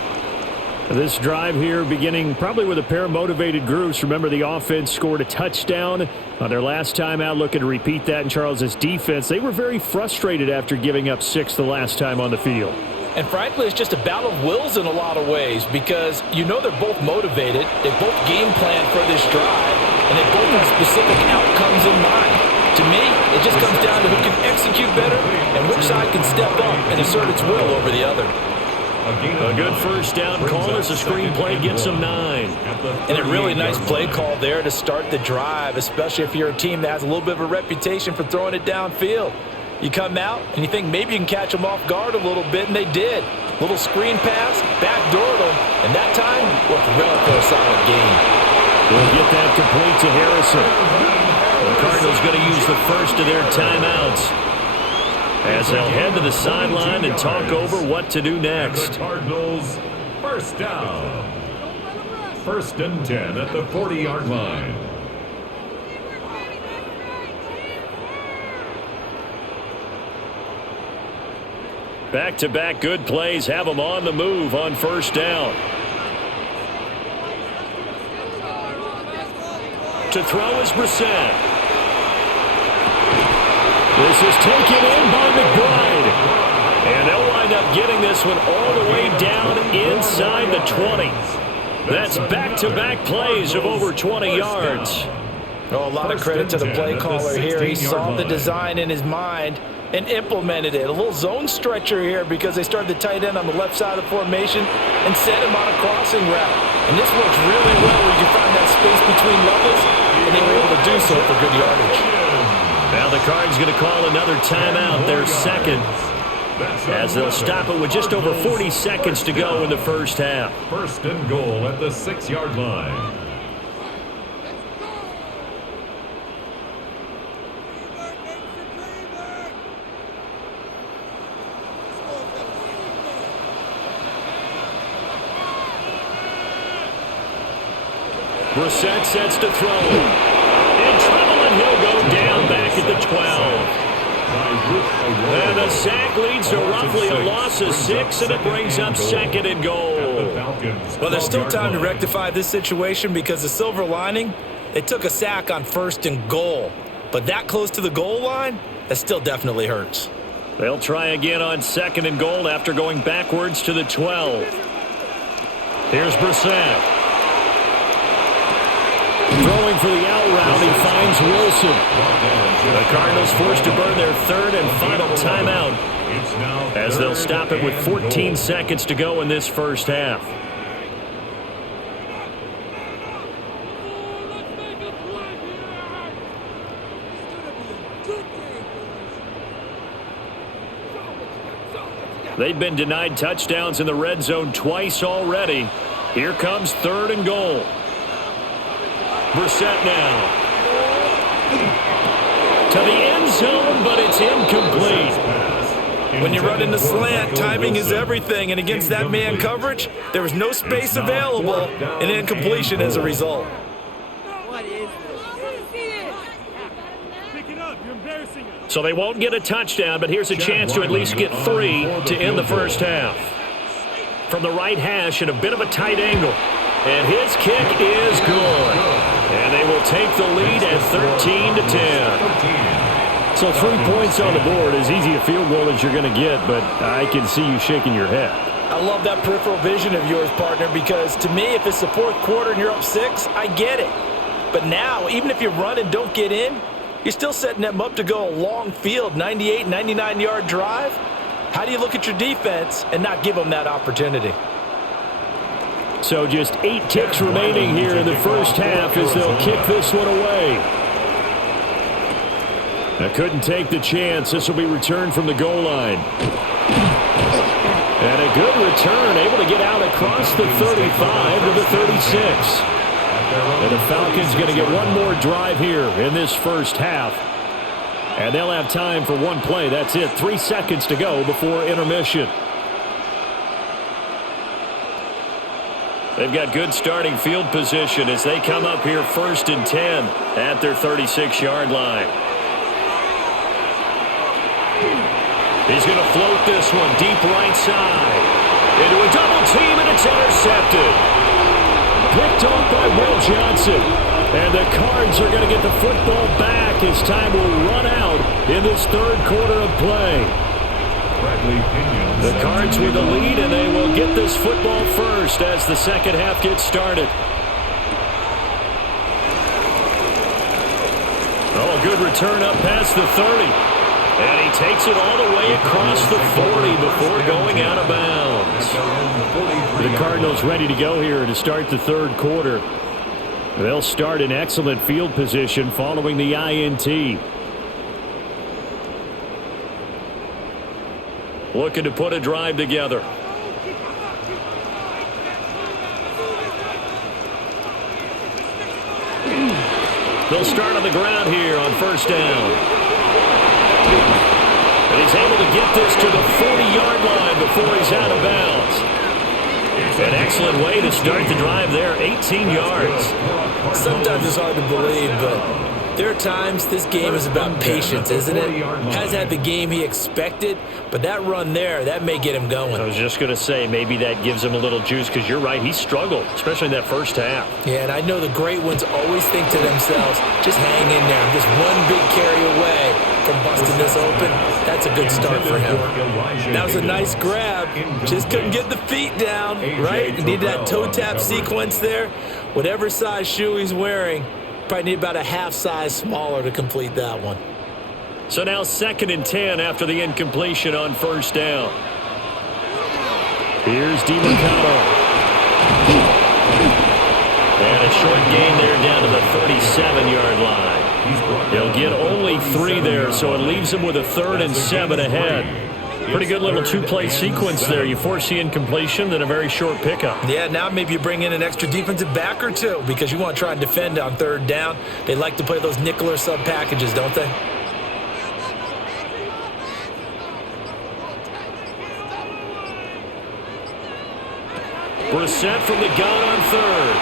This drive here beginning probably with a pair of motivated groups. Remember, the offense scored a touchdown on their last time out. Looking to repeat that in Charles's defense. They were very frustrated after giving up 6 the last time on the field. And frankly, it's just a battle of wills in a lot of ways because you know they're both motivated. They both game plan for this drive, and they both have specific outcomes in mind. To me, it just comes down to who can execute better and which side can step up and assert its will over the other. A good first down call as the screenplay gets them 9. And a really nice play call there to start the drive, especially if you're a team that has a little bit of a reputation for throwing it downfield. You come out and you think maybe you can catch them off guard a little bit, and they did. Little screen pass, backdoored them, and that time worked well for a solid gain. We'll get that complete to Harrison. The Cardinals going to use the first of their timeouts as they'll head to the sideline and talk over what to do next. The Cardinals, first down. First and 10 at the 40-yard line. Back-to-back good plays have them on the move on first down. To throw is Brissett. This is taken in by McBride. And they'll wind up getting this one all the way down inside the 20. That's back-to-back plays of over 20 yards. Oh, a lot of credit to the play caller here. He saw the design in his mind and implemented it. A little zone stretcher here because they started the tight end on the left side of the formation and set him on a crossing route. And this works really well where you can find that space between levels, and they were able to do so for good yardage. Now the Cards going to call another timeout, their second, as they'll stop it with just over 40 seconds to go in the first half. First and goal at the 6-yard line. Brissett sets to throw. In trouble, and he'll go down back at the 12. And the sack leads to roughly a loss of 6, and it brings up second and goal. Well, there's still time to rectify this situation because the silver lining, they took a sack on first and goal. But that close to the goal line, that still definitely hurts. They'll try again on second and goal after going backwards to the 12. Here's Brissett. Throwing for the out route, he finds Wilson. The Cardinals forced to burn their third and final timeout as they'll stop it with 14 seconds to go in this first half. They've been denied touchdowns in the red zone twice already. Here comes third and goal. Brissett now. To the end zone, but it's incomplete. When you run in the slant, timing is everything, and against that man coverage, there was no space available, and incompletion as a result. So they won't get a touchdown, but here's a chance to at least get 3 to end the first half. From the right hash at a bit of a tight angle. And his kick is good. And they will take the lead at 13-10. So 3 points on the board, as easy a field goal as you're going to get, but I can see you shaking your head. I love that peripheral vision of yours, partner, because to me, if it's the fourth quarter and you're up 6, I get it. But now, even if you run and don't get in, you're still setting them up to go a long field, 98, 99-yard drive. How do you look at your defense and not give them that opportunity? So just 8 ticks remaining here in the first half as they'll kick this one away. Now couldn't take the chance. This will be returned from the goal line. And a good return, able to get out across the 35 to the 36. And the Falcons going to get one more drive here in this first half. And they'll have time for one play. That's it. 3 seconds to go before intermission. They've got good starting field position as they come up here first and 10 at their 36-yard line. He's going to float this one deep right side. Into a double team, and it's intercepted. Picked off by Will Johnson. And the Cards are going to get the football back as time will run out in this third quarter of play. The Cards with the lead, and they will get this football first as the second half gets started. Oh, a good return up past the 30. And he takes it all the way across the 40 before going out of bounds. The Cardinals ready to go here to start the third quarter. They'll start in excellent field position following the INT. Looking to put a drive together. They'll start on the ground here on first down. And he's able to get this to the 40-yard line before he's out of bounds. An excellent way to start the drive there, 18 yards. Sometimes it's hard to believe, but there are times this game is about patience, isn't it? Hasn't had the game he expected, but that run there, that may get him going. I was just going to say, maybe that gives him a little juice, because you're right, he struggled, especially in that first half. Yeah, and I know the great ones always think to themselves, just hang in there. I'm just one big carry away from busting this open. That's a good start for him. That was a nice grab. Just couldn't get the feet down, right? He needed that toe tap sequence there. Whatever size shoe he's wearing, probably need about a half size smaller to complete that one. So now 2nd and 10 after the incompletion on first down. Here's DeMarcado. And a short gain there down to the 37-yard line. He'll get only 3 there, so it leaves him with a 3rd and 7 ahead. Pretty good little two-play sequence there. You force the incompletion, then a very short pickup. Yeah, now maybe you bring in an extra defensive back or two because you want to try and defend on 3rd down. They like to play those nickel or sub packages, don't they? Brissett from the gun on 3rd.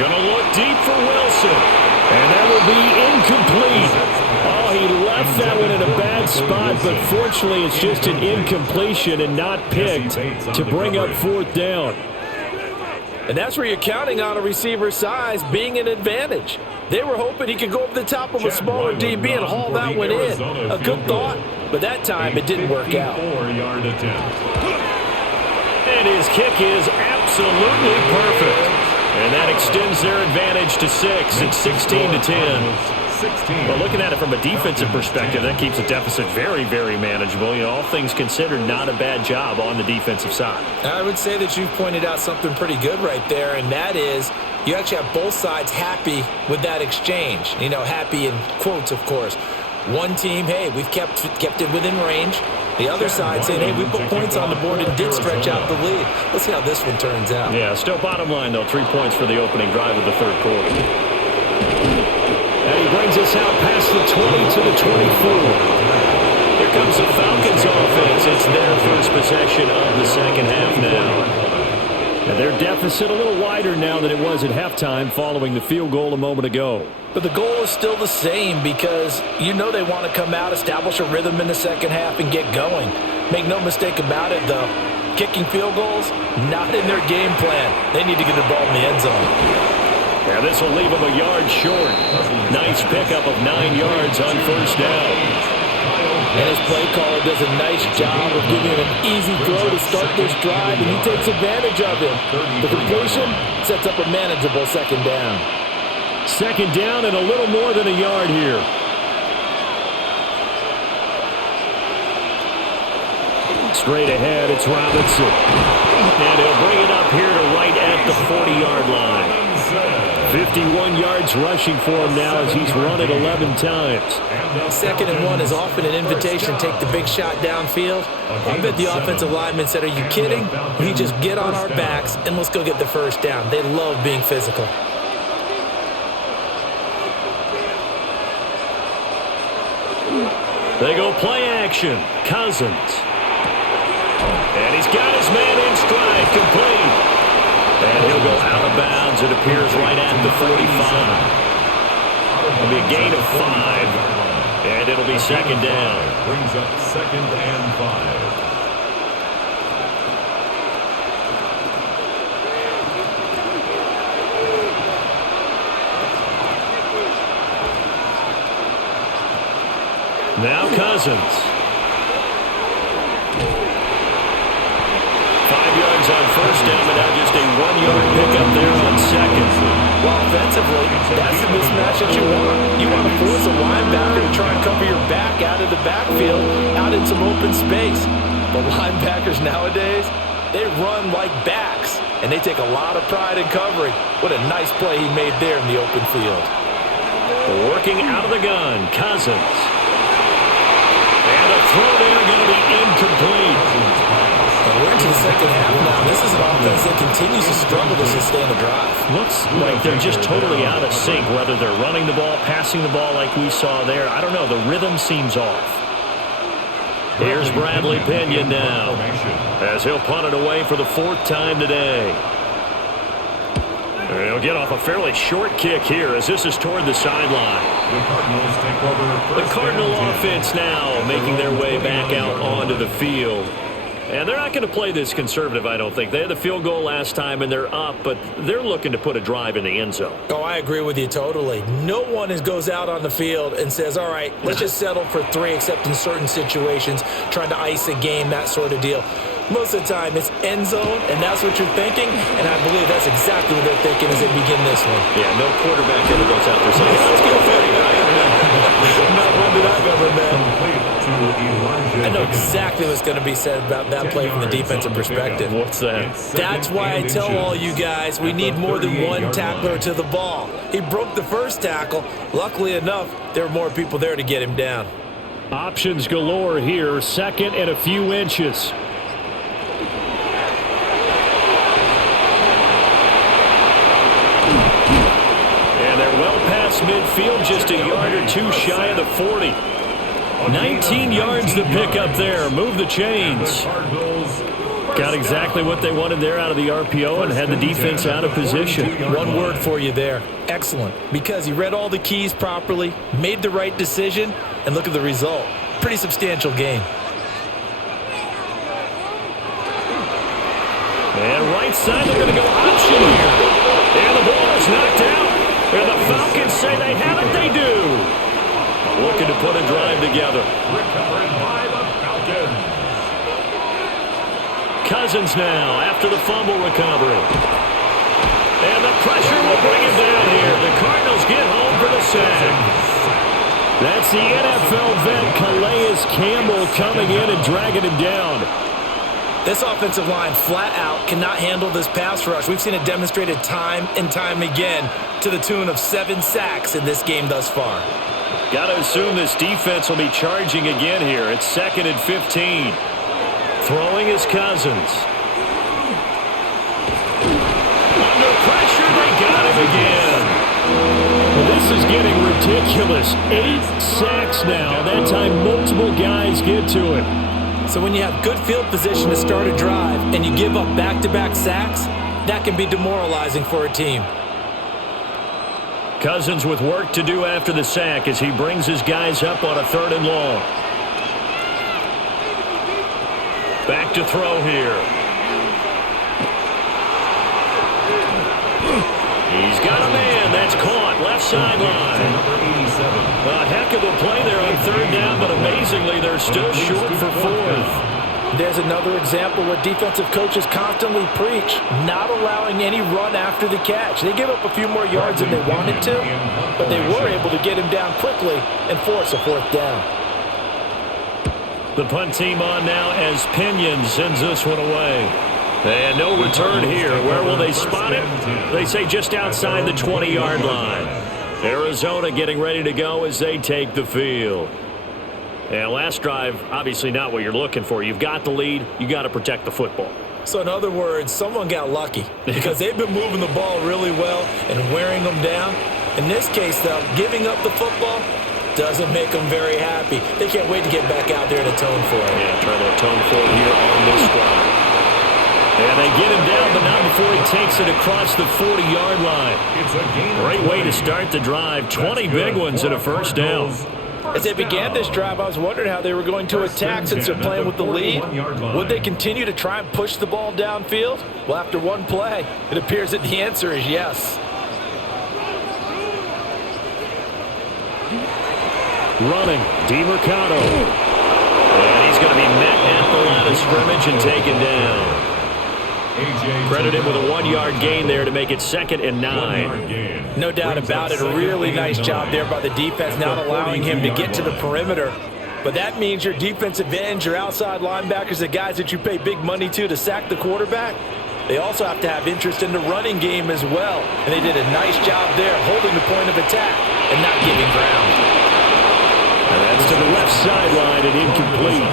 Gonna look deep for Wilson. And that will be incomplete. Oh, he left that one in a bad spot, but fortunately it's just an incompletion and not picked to bring up 4th down. And that's where you're counting on a receiver's size being an advantage. They were hoping he could go over the top of a smaller DB and haul that one in. A good thought, but that time it didn't work out. And his kick is absolutely perfect. And that extends their advantage to 6. It's 16 to 10. But looking at it from a defensive perspective, that keeps the deficit very, very manageable. You know, all things considered, not a bad job on the defensive side. I would say that you've pointed out something pretty good right there, and that is you actually have both sides happy with that exchange. You know, happy in quotes, of course. One team, hey, we've kept it within range. The other side saying, hey, we put points on the board and did stretch out the lead. Let's see how this one turns out. Yeah, still bottom line, though, 3 points for the opening drive of the third quarter. And he brings us out past the 20 to the 24. Here comes the Falcons offense. It's their first possession of the second half now. And their deficit a little wider now than it was at halftime following the field goal a moment ago. But the goal is still the same because you know they want to come out, establish a rhythm in the second half, and get going. Make no mistake about it, though. Kicking field goals, not in their game plan. They need to get the ball in the end zone. Yeah, this will leave them a yard short. Nice pickup of 9 yards on first down. And his play caller does a nice job of giving him an easy throw to start this drive, and he takes advantage of it. The completion sets up a manageable second down. Second down and a little more than a yard here. Straight ahead, it's Robinson. And he'll bring it up here to right at the 40-yard line. 51 yards rushing for him now as he's run it 11 times. 2nd and 1 is often an invitation to take the big shot downfield. I bet the offensive lineman said, are you kidding? We just get on our backs and let's go get the first down. They love being physical. They go play action. Cousins. And he's got his man in stride, complete. And he'll go out of bounds. It appears right at the 45. It'll be a gain of 5. And it'll be second down. Brings up 2nd and 5. Now Cousins. 5 yards on first down, but now just a 1-yard pickup there on second. Well, offensively, that's the mismatch that you want. You want to force a linebacker to try and cover your back out of the backfield, out in some open space. But linebackers nowadays, they run like backs, and they take a lot of pride in covering. What a nice play he made there in the open field. Working out of the gun, Cousins. And a throw there going to be incomplete. And we're into the second half now. This is an offense that continues to struggle to sustain a drive. Looks like they're just totally out of sync, whether they're running the ball, passing the ball like we saw there. I don't know. The rhythm seems off. Here's Bradley Pinion now, as he'll punt it away for the 4th time today. And he'll get off a fairly short kick here as this is toward the sideline. The Cardinals take over. The Cardinal offense now making their way back out onto the field. And they're not going to play this conservative, I don't think. They had the field goal last time, and they're up, but they're looking to put a drive in the end zone. Oh, I agree with you totally. No one goes out on the field and says, all right, let's just settle for 3, except in certain situations, trying to ice a game, that sort of deal. Most of the time, it's end zone, and that's what you're thinking, and I believe that's exactly what they're thinking as they begin this one. Yeah, no quarterback ever goes out there saying, let's get 30. Not one that I've ever met. I know exactly what's going to be said about that play from the defensive perspective. What's that? That's why I tell all you guys we need more than one tackler to the ball. He broke the first tackle. Luckily enough, there were more people there to get him down. Options galore here, 2nd and a few inches. And they're well past midfield, just a yard or 2 shy of the 40. 19 yards to pick up there. Move the chains. Got exactly what they wanted there out of the RPO and had the defense out of position. One word for you there. Excellent. Because he read all the keys properly, made the right decision, and look at the result. Pretty substantial game. And right side, they're going to go option here. And the ball is knocked out. And the Falcons say they have it. They do. Looking to put a drive together. Recovered by the Falcons. Cousins now after the fumble recovery. And the pressure will bring it down here. The Cardinals get home for the sack. That's the NFL vet Calais Campbell coming in and dragging him down. This offensive line flat out cannot handle this pass rush. We've seen it demonstrated time and time again to the tune of 7 sacks in this game thus far. Got to assume this defense will be charging again here. It's 2nd and 15. Throwing is Cousins. Under pressure, they got him again. Well, this is getting ridiculous. 8 sacks now. That time, multiple guys get to him. So when you have good field position to start a drive and you give up back-to-back sacks, that can be demoralizing for a team. Cousins with work to do after the sack as he brings his guys up on a 3rd and long. Back to throw here. He's got a man. That's caught. Left sideline. A heck of a play there on 3rd down, but amazingly, they're still short for 4th. There's another example where defensive coaches constantly preach, not allowing any run after the catch. They give up a few more yards than they wanted to, but they were able to get him down quickly and force a 4th down. The punt team on now as Pinion sends this one away. And no return here. Where will they spot it? They say just outside the 20-yard line. Arizona getting ready to go as they take the field. And last drive, obviously not what you're looking for. You've got the lead. You got to protect the football. So in other words, someone got lucky because they've been moving the ball really well and wearing them down. In this case, though, giving up the football doesn't make them very happy. They can't wait to get back out there and atone for it. Yeah, trying to atone for it here on this drive. And they get him down, but not before he takes it across the 40-yard line. Great way to start the drive. 20 big ones and a 1st down. As they began this drive, I was wondering how they were going to attack since they're playing with the lead. Would they continue to try and push the ball downfield? Well, after one play, it appears that the answer is yes. Running, DiMercato. And he's going to be met at the line of scrimmage and taken down. Credit him with a 1-yard gain there to make it 2nd and 9. No doubt about it. A really nice job there by the defense, not allowing him to get to the perimeter. But that means your defensive ends, your outside linebackers, the guys that you pay big money to sack the quarterback, they also have to have interest in the running game as well. And they did a nice job there holding the point of attack and not giving ground. And that's to the left sideline and incomplete.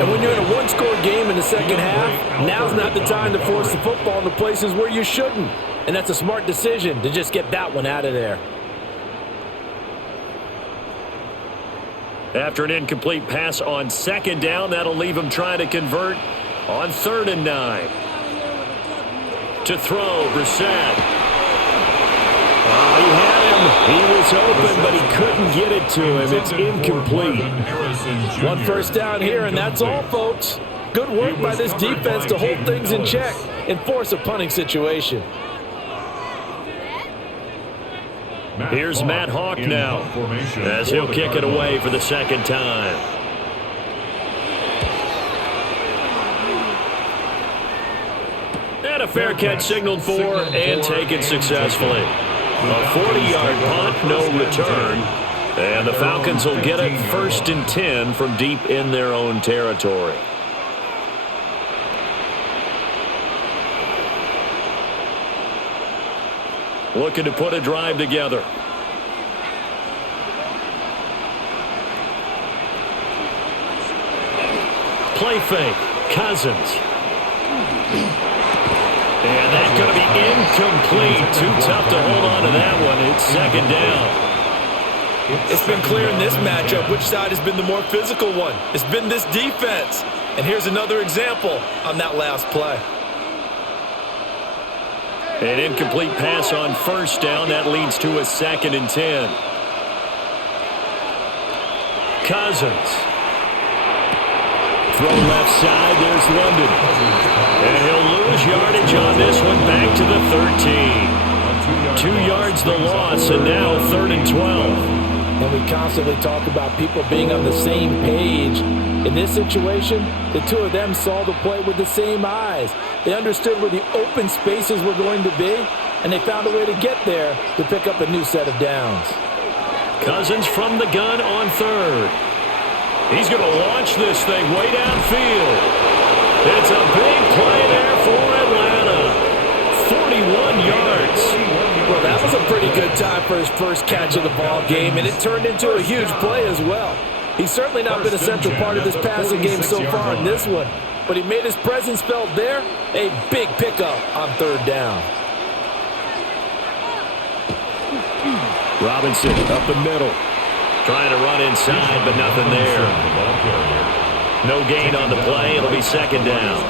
And when you're in a one-score game in the second half, now's not the time to force the football into places where you shouldn't. And that's a smart decision to just get that one out of there. After an incomplete pass on 2nd down, that'll leave him trying to convert on 3rd and 9. To throw, Brissett. He had him. He was open, but he couldn't get it to him. It's incomplete. 1 first down here, and that's all, folks. Good work by this defense to hold things in check and force a punting situation. Here's Matt Hawk now, as he'll kick it away for the 2nd time. And a fair catch signaled for and taken successfully. A 40-yard punt, no return. And the Falcons will get it 1st and 10 from deep in their own territory. Looking to put a drive together. Play fake. Cousins. And that's going to be incomplete. Too tough to hold on to that one. It's 2nd down. It's been clear in this matchup which side has been the more physical one. It's been this defense. And here's another example on that last play. An incomplete pass on 1st down. That leads to a 2nd and 10. Cousins. Throw left side. There's London. And he'll lose yardage on this one back to the 13. 2 yards the loss, and now 3rd and 12. And we constantly talk about people being on the same page. In this situation, the two of them saw the play with the same eyes. They understood where the open spaces were going to be, and they found a way to get there to pick up a new set of downs. Cousins from the gun on 3rd. He's going to launch this thing way downfield. It's a big play there for Atlanta. 41 yards. Well, that was a pretty good time for his first catch of the ball game, and it turned into a huge play as well. He's certainly not been a central part of this passing game so far in this one, but he made his presence felt there. A big pickup on 3rd down. Robinson up the middle. Trying to run inside, but nothing there. No gain on the play. It'll be 2nd down.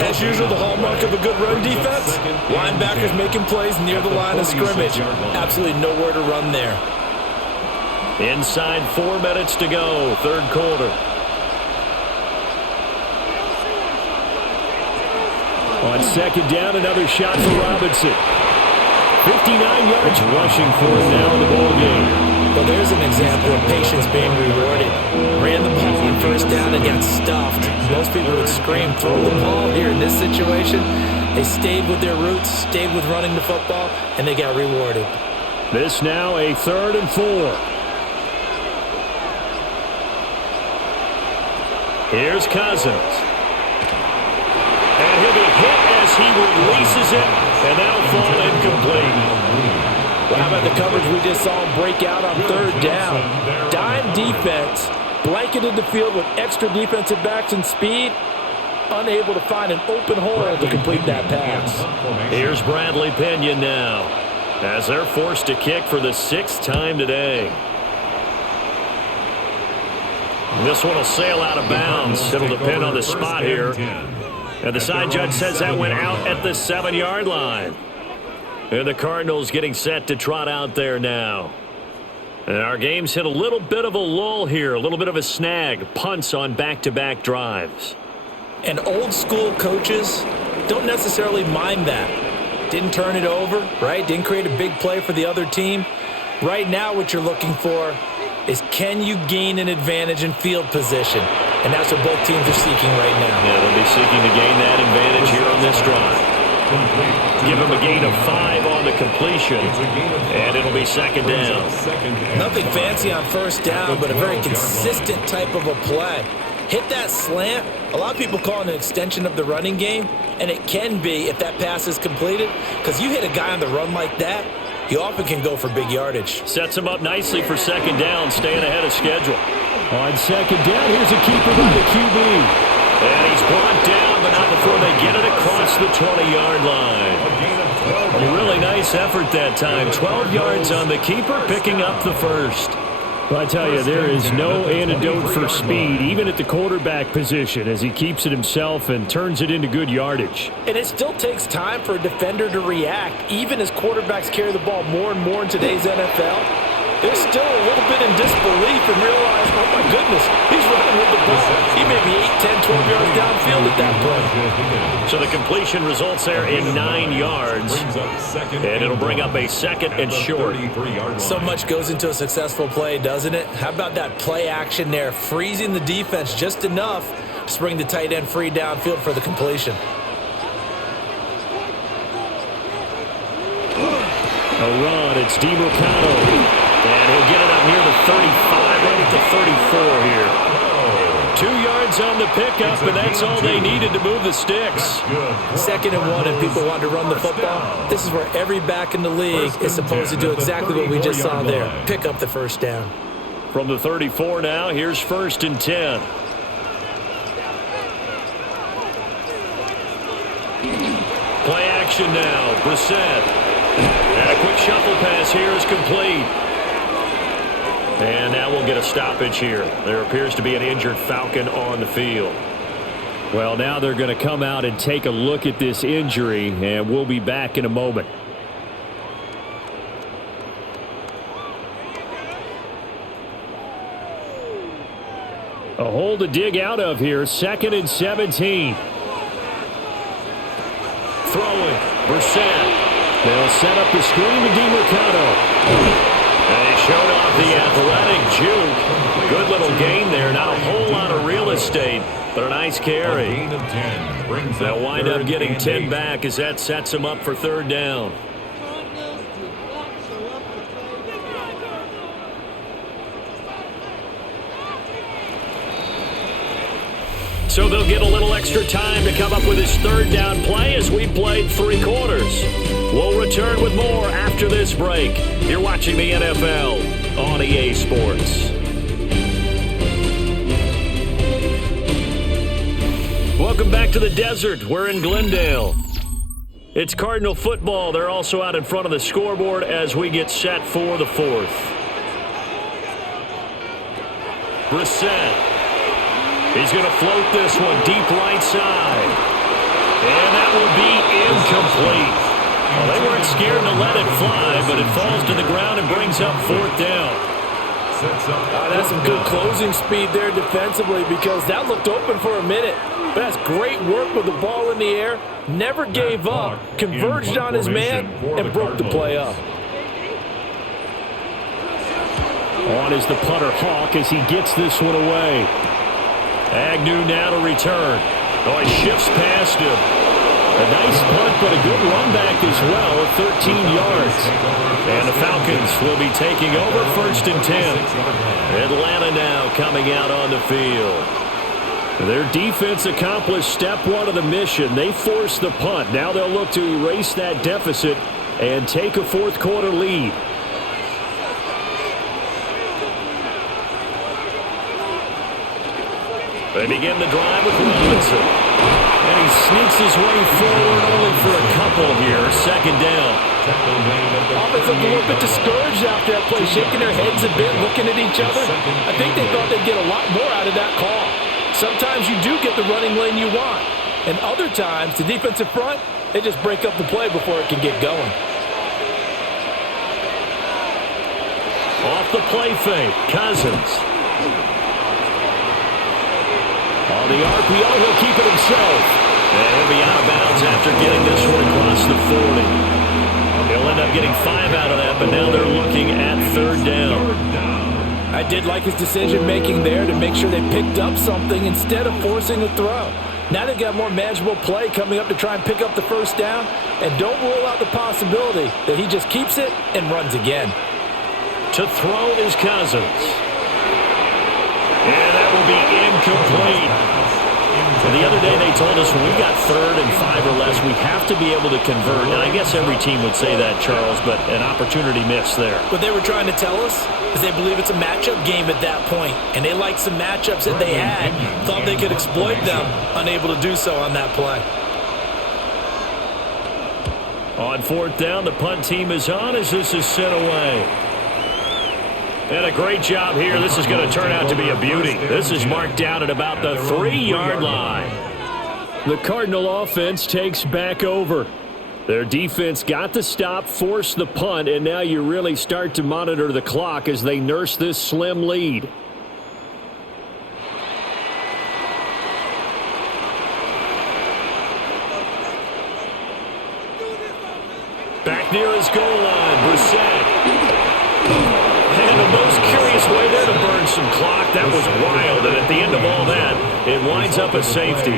As usual, the hallmark of a good run defense, linebackers making plays near the line of scrimmage. Absolutely nowhere to run there. Inside 4 minutes to go, 3rd quarter. On 2nd down, another shot for Robinson. 59 yards rushing for him now in the ballgame. Well, there's an example of patience being rewarded. Ran the ball on 1st down and got stuffed. Most people would scream, throw the ball. Here in this situation, they stayed with their roots, stayed with running the football, and they got rewarded. This now a 3rd and 4. Here's Cousins. And he'll be hit as he releases it, and that'll fall incomplete. Well, how about the coverage we just saw him break out on 3rd down? Dime defense, blanketed the field with extra defensive backs and speed, unable to find an open hole to complete that pass. Here's Bradley Pinion now, as they're forced to kick for the 6th time today. This one will sail out of bounds. It'll depend on the spot here. And the side judge says that went out at the 7-yard line. And the Cardinals getting set to trot out there now. And our game's hit a little bit of a lull here, a little bit of a snag. Punts on back-to-back drives. And old school coaches don't necessarily mind that. Didn't turn it over, right? Didn't create a big play for the other team. Right now what you're looking for is, can you gain an advantage in field position? and that's what both teams are seeking right now. Yeah, they'll be seeking to gain that advantage here on this drive. Give him a gain of 5 on the completion, and it'll be second down. Nothing fancy on first down, but a very consistent type of a play. Hit that slant. A lot of people call it an extension of the running game, and it can be if that pass is completed, because you hit a guy on the run like that, you often can go for big yardage. Sets him up nicely for second down, staying ahead of schedule. On second down, here's a keeper by the QB. And he's brought down, but not before they get it across the 20-yard line. A really nice effort that time. 12 yards on the keeper, picking up the first. Well, I tell you, there is no antidote for speed, even at the quarterback position, as he keeps it himself and turns it into good yardage. And it still takes time for a defender to react, even as quarterbacks carry the ball more and more in today's NFL. They're still a little bit in disbelief and realize, oh my goodness, he's running with the ball. He may be 8, 10, 12 yards downfield at that point. So the completion results there in 9 yards. And it'll bring up a second and short. So much goes into a successful play, doesn't it? How about that play action there, freezing the defense just enough to bring the tight end free downfield for the completion. A run, it's DeMarcano. And he'll get it up near the 35, right at the 34 here. 2 yards on the pickup, and that's all they needed to move the sticks. 2nd and 1, and people want to run the football. This is where every back in the league is supposed to do exactly what we just saw there. Pick up the first down. From the 34 now, here's 1st and 10. Play action now, Brissett. And a quick shuffle pass here is complete. And now we'll get a stoppage here. There appears to be an injured Falcon on the field. Well, now they're going to come out and take a look at this injury, and we'll be back in a moment. A hole to dig out of here. 2nd and 17. Throwing, Brissett. They'll set up the screen to DeMarcano. And he showed off the athletic juke. Good little gain there. Not a whole lot of real estate, but a nice carry. They'll wind up getting 10 back as that sets them up for 3rd down. So they'll get a little extra time to come up with his 3rd down play as we played 3 quarters. We'll return with more after this break. You're watching the NFL on EA Sports. Welcome back to the desert. We're in Glendale. It's Cardinal football. They're also out in front of the scoreboard as we get set for the 4th. Brissett. He's going to float this one deep right side. And that will be incomplete. Well, they weren't scared to let it fly, but it falls to the ground and brings up 4th down. That's some good closing speed there defensively, because that looked open for a minute. But that's great work with the ball in the air. Never gave up, converged on his man, and broke the play up. On is the punter Hawk as he gets this one away. Agnew now to return. Oh, he shifts past him. A nice punt, but a good run back as well at 13 yards. And the Falcons will be taking over 1st and 10. Atlanta now coming out on the field. Their defense accomplished step 1 of the mission. They forced the punt. Now they'll look to erase that deficit and take a 4th quarter lead. They begin the drive with Robinson. And he sneaks his way forward only for a couple here. 2nd down. Offense looked a little bit discouraged after that play, shaking their heads a bit, looking at each other. I think they thought they'd get a lot more out of that call. Sometimes you do get the running lane you want. And other times, the defensive front, they just break up the play before it can get going. Off the play fake, Cousins. On the RPO, he'll keep it himself. And he'll be out of bounds after getting this one across the 40. He'll end up getting 5 out of that, but now they're looking at 3rd down. I did like his decision-making there to make sure they picked up something instead of forcing a throw. Now they've got more manageable play coming up to try and pick up the first down, and don't rule out the possibility that he just keeps it and runs again. To throw is Cousins. And that will be incomplete. The other day they told us when we've got 3rd and 5 or less, we have to be able to convert. And I guess every team would say that, Charles, but an opportunity missed there. What they were trying to tell us is they believe it's a matchup game at that point, and they liked some matchups that they had, thought they could exploit them, unable to do so on that play. On 4th down, the punt team is on as this is sent away. And a great job here. This is going to turn out to be a beauty. This is marked down at about the 3-yard line. The Cardinal offense takes back over. Their defense got the stop, forced the punt, and now you really start to monitor the clock as they nurse this slim lead. Back near his goal line, Brissett. And the most curious way there to burn some clock. That was wild, and at the end of all that, it winds up a safety.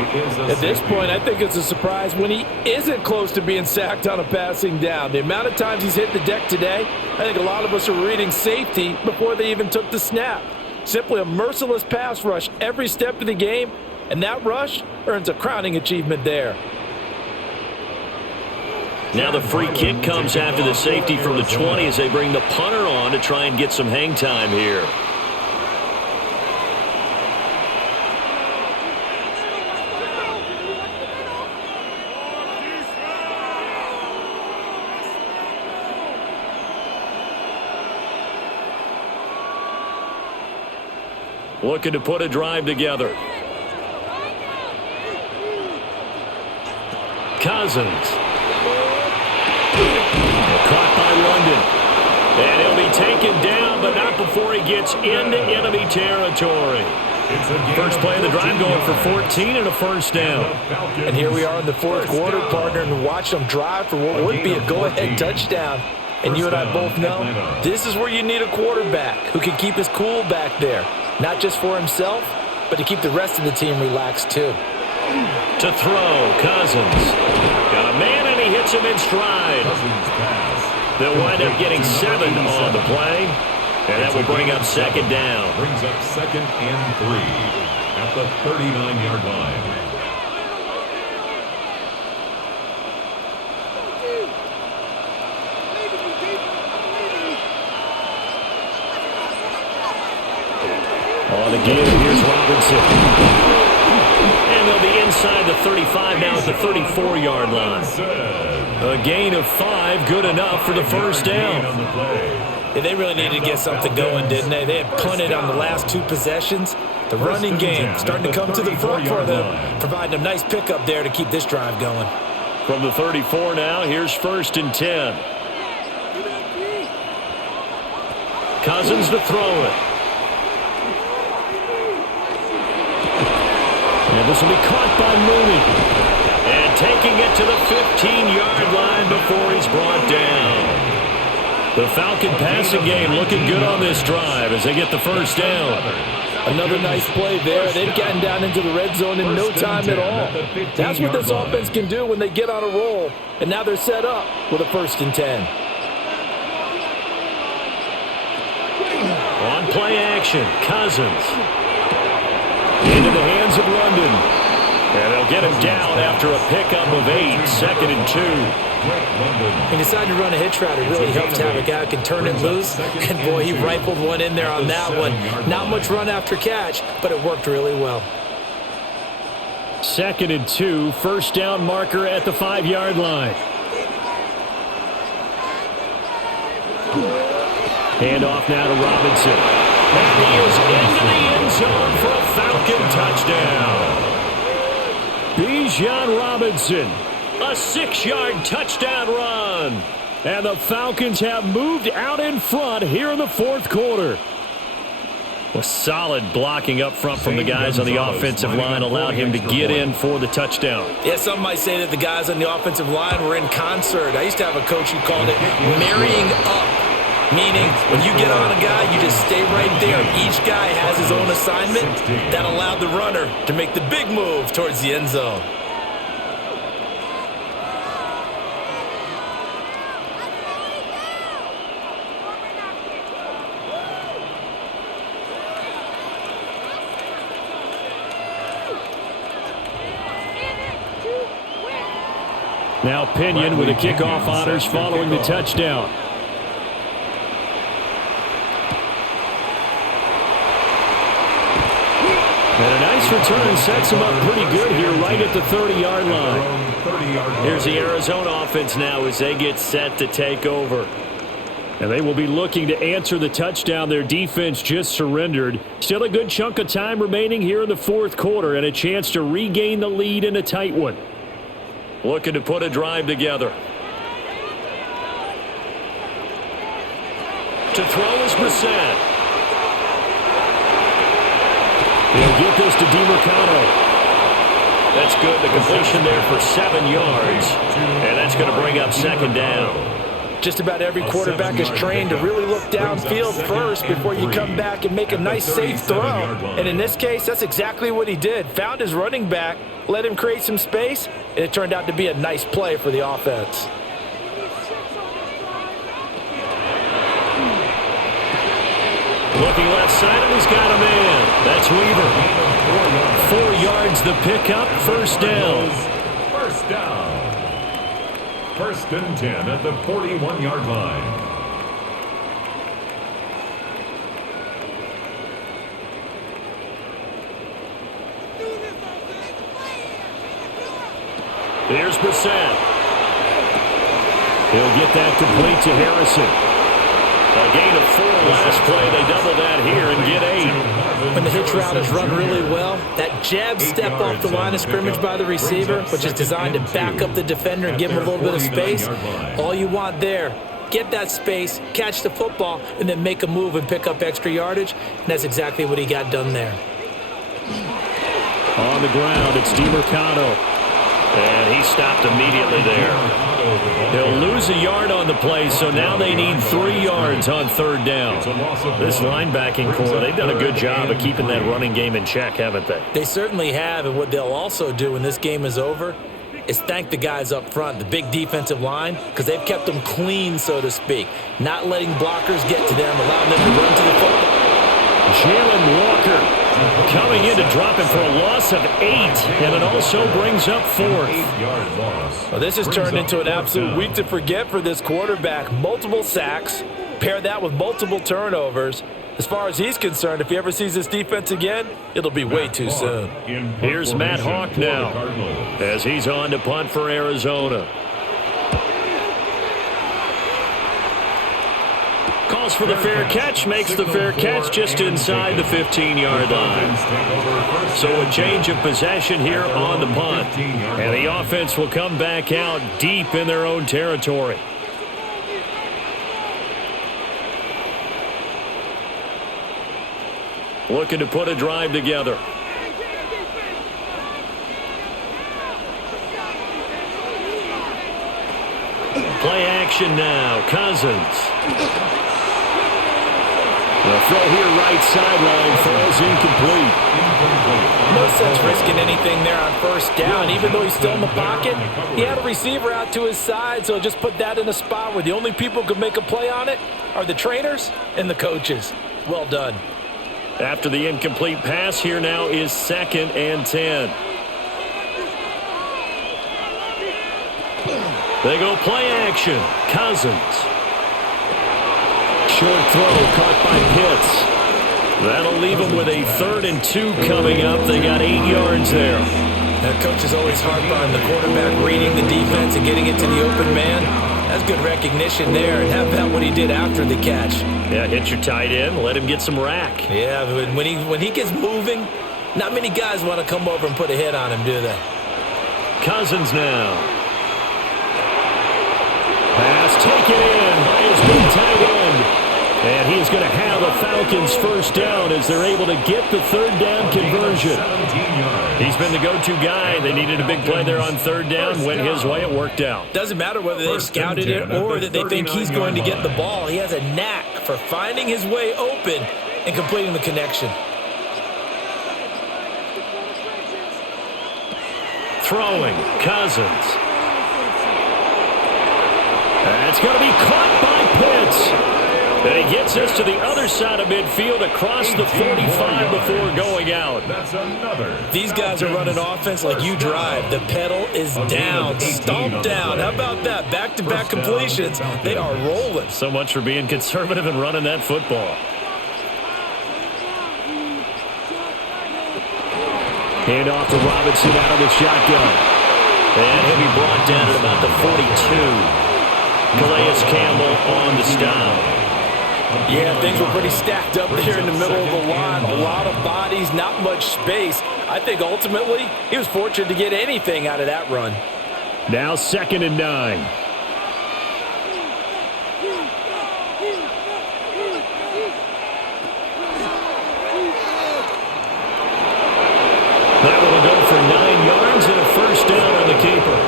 At this point, I think it's a surprise when he isn't close to being sacked on a passing down. The amount of times he's hit the deck today, I think a lot of us are reading safety before they even took the snap. Simply a merciless pass rush every step of the game, and that rush earns a crowning achievement there. Now the free kick comes after the safety from the 20 as they bring the punter on to try and get some hang time here. Looking to put a drive together. Cousins. Caught by London. And he'll be taken down, but not before he gets into enemy territory. First play of the drive going for 14 and a first down. And here we are in the 4th quarter, partner, and watch them drive for what would be a go-ahead touchdown. And you and I both know this is where you need a quarterback who can keep his cool back there. Not just for himself, but to keep the rest of the team relaxed too. To throw, Cousins. Got a man and he hits him in stride. They'll wind up getting 7 on the play. And that will bring up 2nd down. Brings up 2nd and 3 at the 39-yard line. On again, here's Robinson. And they'll be inside the 35 now at the 34-yard line. A gain of 5, good enough for the first down. Yeah, they really needed to get something going, didn't they? They had punted on the last 2 possessions. The running game starting to come to the front for them, providing a nice pickup there to keep this drive going. From the 34 now, here's 1st and 10. Cousins to throw it. And this will be caught by Mooney. And taking it to the 15-yard line before he's brought down. The Falcon passing game looking good on this drive as they get the first down. Another nice play there. They've gotten down into the red zone in no time at all. That's what this offense can do when they get on a roll. And now they're set up with a 1st and 10. On play action, Cousins. Into the hands of London. And they'll get him down after a pickup of 8, 2nd and 2. He decided to run a hitch route. It really helped to have a guy who can turn it loose. And, boy, he rifled one in there on that one. Not much run after catch, but it worked really well. 2nd and 2, first down marker at the 5-yard line. Hand off now to Robinson. And he is into the end zone for a Falcon touchdown. Bijan Robinson, a 6-yard touchdown run. And the Falcons have moved out in front here in the 4th quarter. Well, solid blocking up front from the guys on the offensive line allowed him to get in for the touchdown. Yeah, some might say that the guys on the offensive line were in concert. I used to have a coach who called it marrying up. Meaning, when you get on a guy, you just stay right there. Each guy has his own assignment. That allowed the runner to make the big move towards the end zone. Now Pinion with the kickoff honors following the touchdown. And a nice return sets him up pretty good here right at the 30-yard line. Here's the Arizona offense now as they get set to take over. And they will be looking to answer the touchdown their defense just surrendered. Still a good chunk of time remaining here in the fourth quarter and a chance to regain the lead in a tight one. Looking to put a drive together. To throw is Brissett. He'll get this to DiMercado. That's good. The completion there for 7 yards. And that's going to bring up second down. Just about every quarterback is trained to really look downfield first before you come back and make a nice, safe throw. And in this case, that's exactly what he did. Found his running back, let him create some space, and it turned out to be a nice play for the offense. Looking left side, and he's got a man. That's Weaver. 4 yards the pickup, first down. First down. First and 10 at the 41-yard line. Here's Brissett. He'll get that complete to Harrison. A gain of 4 last play. They double that here and get 8. When the hitch route is run really well, that jab step off the line of scrimmage by the receiver, which is designed to back up the defender and give him a little bit of space, all you want there, get that space, catch the football, and then make a move and pick up extra yardage, and that's exactly what he got done there. On the ground, it's DiMercado. And he stopped immediately there. He'll lose a yard on the play, so now they need 3 yards on third down. This linebacking core, they've done a good job of keeping that running game in check, haven't they? They certainly have, and what they'll also do when this game is over is thank the guys up front, the big defensive line, because they've kept them clean, so to speak, not letting blockers get to them, allowing them to run to the football. Jalen Walker coming in to drop him for a loss of 8, and it also brings up 4th. Well, this has turned into an absolute week to forget for this quarterback. Multiple sacks, pair that with multiple turnovers. As far as he's concerned, if he ever sees this defense again, it'll be way too soon. Here's Matt Hawk now as he's on to punt for Arizona. Calls for the fair catch, makes the fair catch just inside the 15-yard line. So a change of possession here on the punt. And the offense will come back out deep in their own territory. Looking to put a drive together. Play action now. Cousins. The throw here right sideline falls incomplete. No sense risking anything there on first down. Even though he's still in the pocket, he had a receiver out to his side, so just put that in a spot where the only people who can make a play on it are the trainers and the coaches. Well done. After the incomplete pass, here now is 2nd and 10. They go play action. Cousins. Short throw caught by Pitts. That'll leave them with a 3rd and 2 coming up. They got 8 yards there. That coach is always harp on the quarterback reading the defense and getting it to the open man. That's good recognition there. And how about what he did after the catch? Yeah, hit your tight end, let him get some rack. Yeah, but when he gets moving, not many guys want to come over and put a hit on him, do they? Cousins now. Pass taken in by his big tight end. And he is going to have a Falcons first down as they're able to get the third down conversion. He's been the go-to guy. They needed a big play there on third down. Went his way. It worked out. Doesn't matter whether they've scouted it or that they think he's going to get the ball. He has a knack for finding his way open and completing the connection. Throwing, Cousins. That's going to be caught by Pitts. And he gets us to the other side of midfield across the 45 before going out. These guys are running offense like you drive. The pedal is down, stomped down. How about that? Back-to-back completions. They are rolling. So much for being conservative and running that football. Hand off to Robinson out of the shotgun. And he'll be brought down at about the 42. Calais Campbell on the stop. Yeah, things were pretty stacked up there in the middle of the line. A lot of bodies, not much space. I think ultimately he was fortunate to get anything out of that run. Now 2nd and 9. That will go for 9 yards and a first down on the keeper.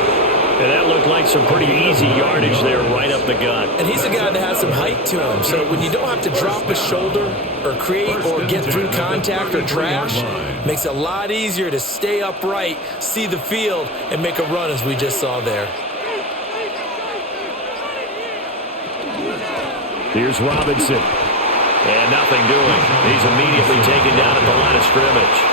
And that looked like some pretty easy yardage there right up the gut. And he's a guy that has some height to him. So when you don't have to drop a shoulder or create or get through contact or trash, makes it a lot easier to stay upright, see the field, and make a run as we just saw there. Here's Robinson. And nothing doing. He's immediately taken down at the line of scrimmage.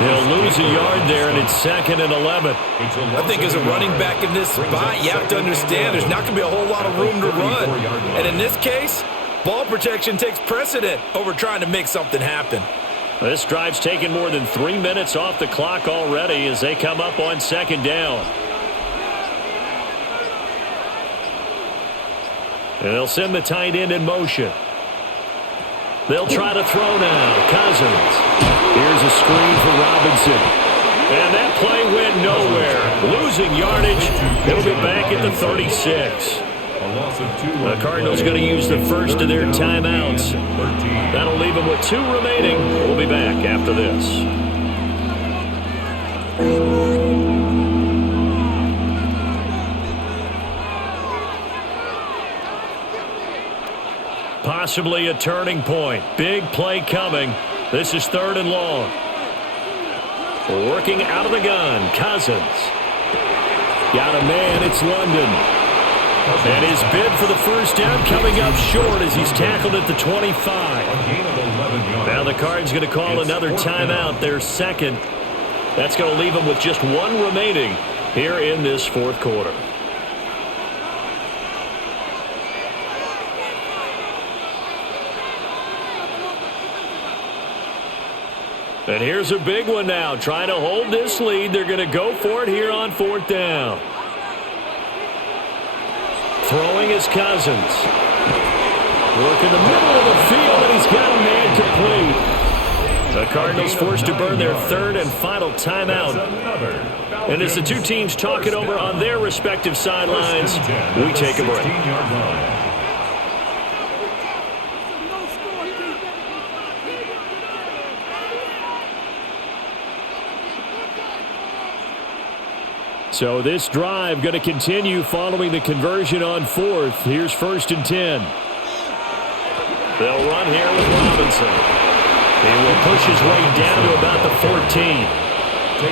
They'll lose a yard there, and it's 2nd and 11. I think as a running back in this spot, you have to understand there's not going to be a whole lot of room to run. And in this case, ball protection takes precedent over trying to make something happen. This drive's taken more than 3 minutes off the clock already as they come up on 2nd down. And they'll send the tight end in motion. They'll try to throw now. Cousins. Here's a screen for Robinson. And that play went nowhere. Losing yardage. It'll be back at the 36. The Cardinals going to use the first of their timeouts. That'll leave them with 2 remaining. We'll be back after this. Possibly a turning point. Big play coming. This is 3rd and long. Working out of the gun, Cousins. Got a man, it's London. And his bid for the first down coming up short as he's tackled at the 25. Now the Cards going to call another timeout, their 2nd. That's going to leave them with just 1 remaining here in this 4th quarter. And here's a big one now. Trying to hold this lead. They're going to go for it here on 4th down. Throwing is Cousins. Work in the middle of the field, and he's got a man complete. The Cardinals forced to burn their 3rd and final timeout. And as the 2 teams talk it over on their respective sidelines, we take a break. So this drive going to continue following the conversion on 4th. Here's 1st and 10. They'll run here with Robinson. He will push his way down to about the 14.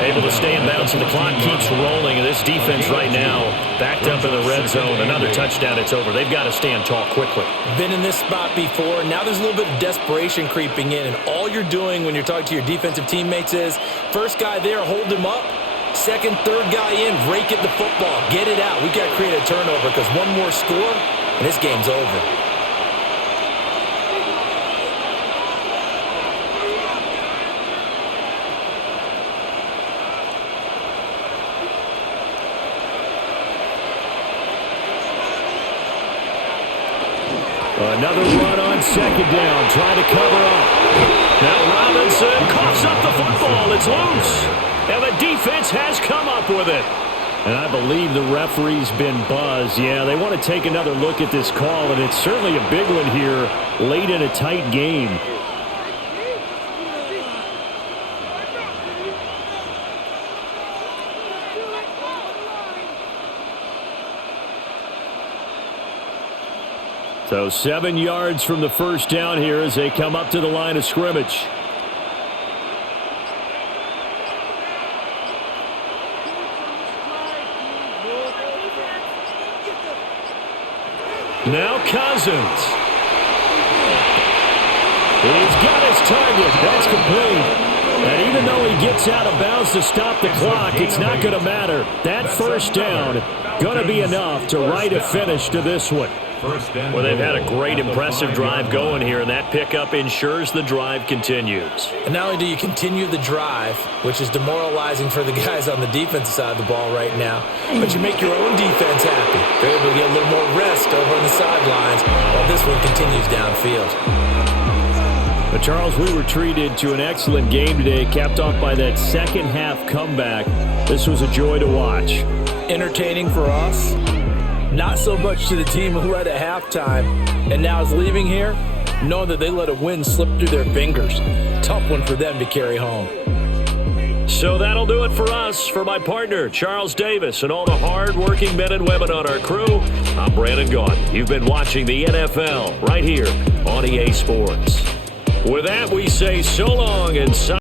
Able to stay in bounds, and the clock keeps rolling. And this defense right now backed up in the red zone. Another touchdown, it's over. They've got to stand tall quickly. Been in this spot before. Now there's a little bit of desperation creeping in. And all you're doing when you're talking to your defensive teammates is, first guy there, hold him up. 2nd, 3rd guy in, rake at the football. Get it out. We've got to create a turnover because one more score, and this game's over. Another run on 2nd down, trying to cover up. Now Robinson coughs up the football. It's loose. And the defense has come up with it. And I believe the referee's been buzzed. Yeah, they want to take another look at this call, and it's certainly a big one here late in a tight game. So 7 yards from the first down here as they come up to the line of scrimmage. Now Cousins. He's got his target. That's complete. And even though he gets out of bounds to stop the clock, it's not going to matter. That first down going to be enough to write a finish to this one. Well, they've had a great, impressive drive going here, and that pickup ensures the drive continues. And not only do you continue the drive, which is demoralizing for the guys on the defensive side of the ball right now, but you make your own defense happy. They're able to get a little more rest over on the sidelines while this one continues downfield. But Charles, we were treated to an excellent game today, capped off by that second half comeback. This was a joy to watch. Entertaining for us. Not so much to the team who led at halftime and now is leaving here, knowing that they let a win slip through their fingers. Tough one for them to carry home. So that'll do it for us. For my partner, Charles Davis, and all the hard-working men and women on our crew, I'm Brandon Gaudin. You've been watching the NFL right here on EA Sports. With that, we say so long and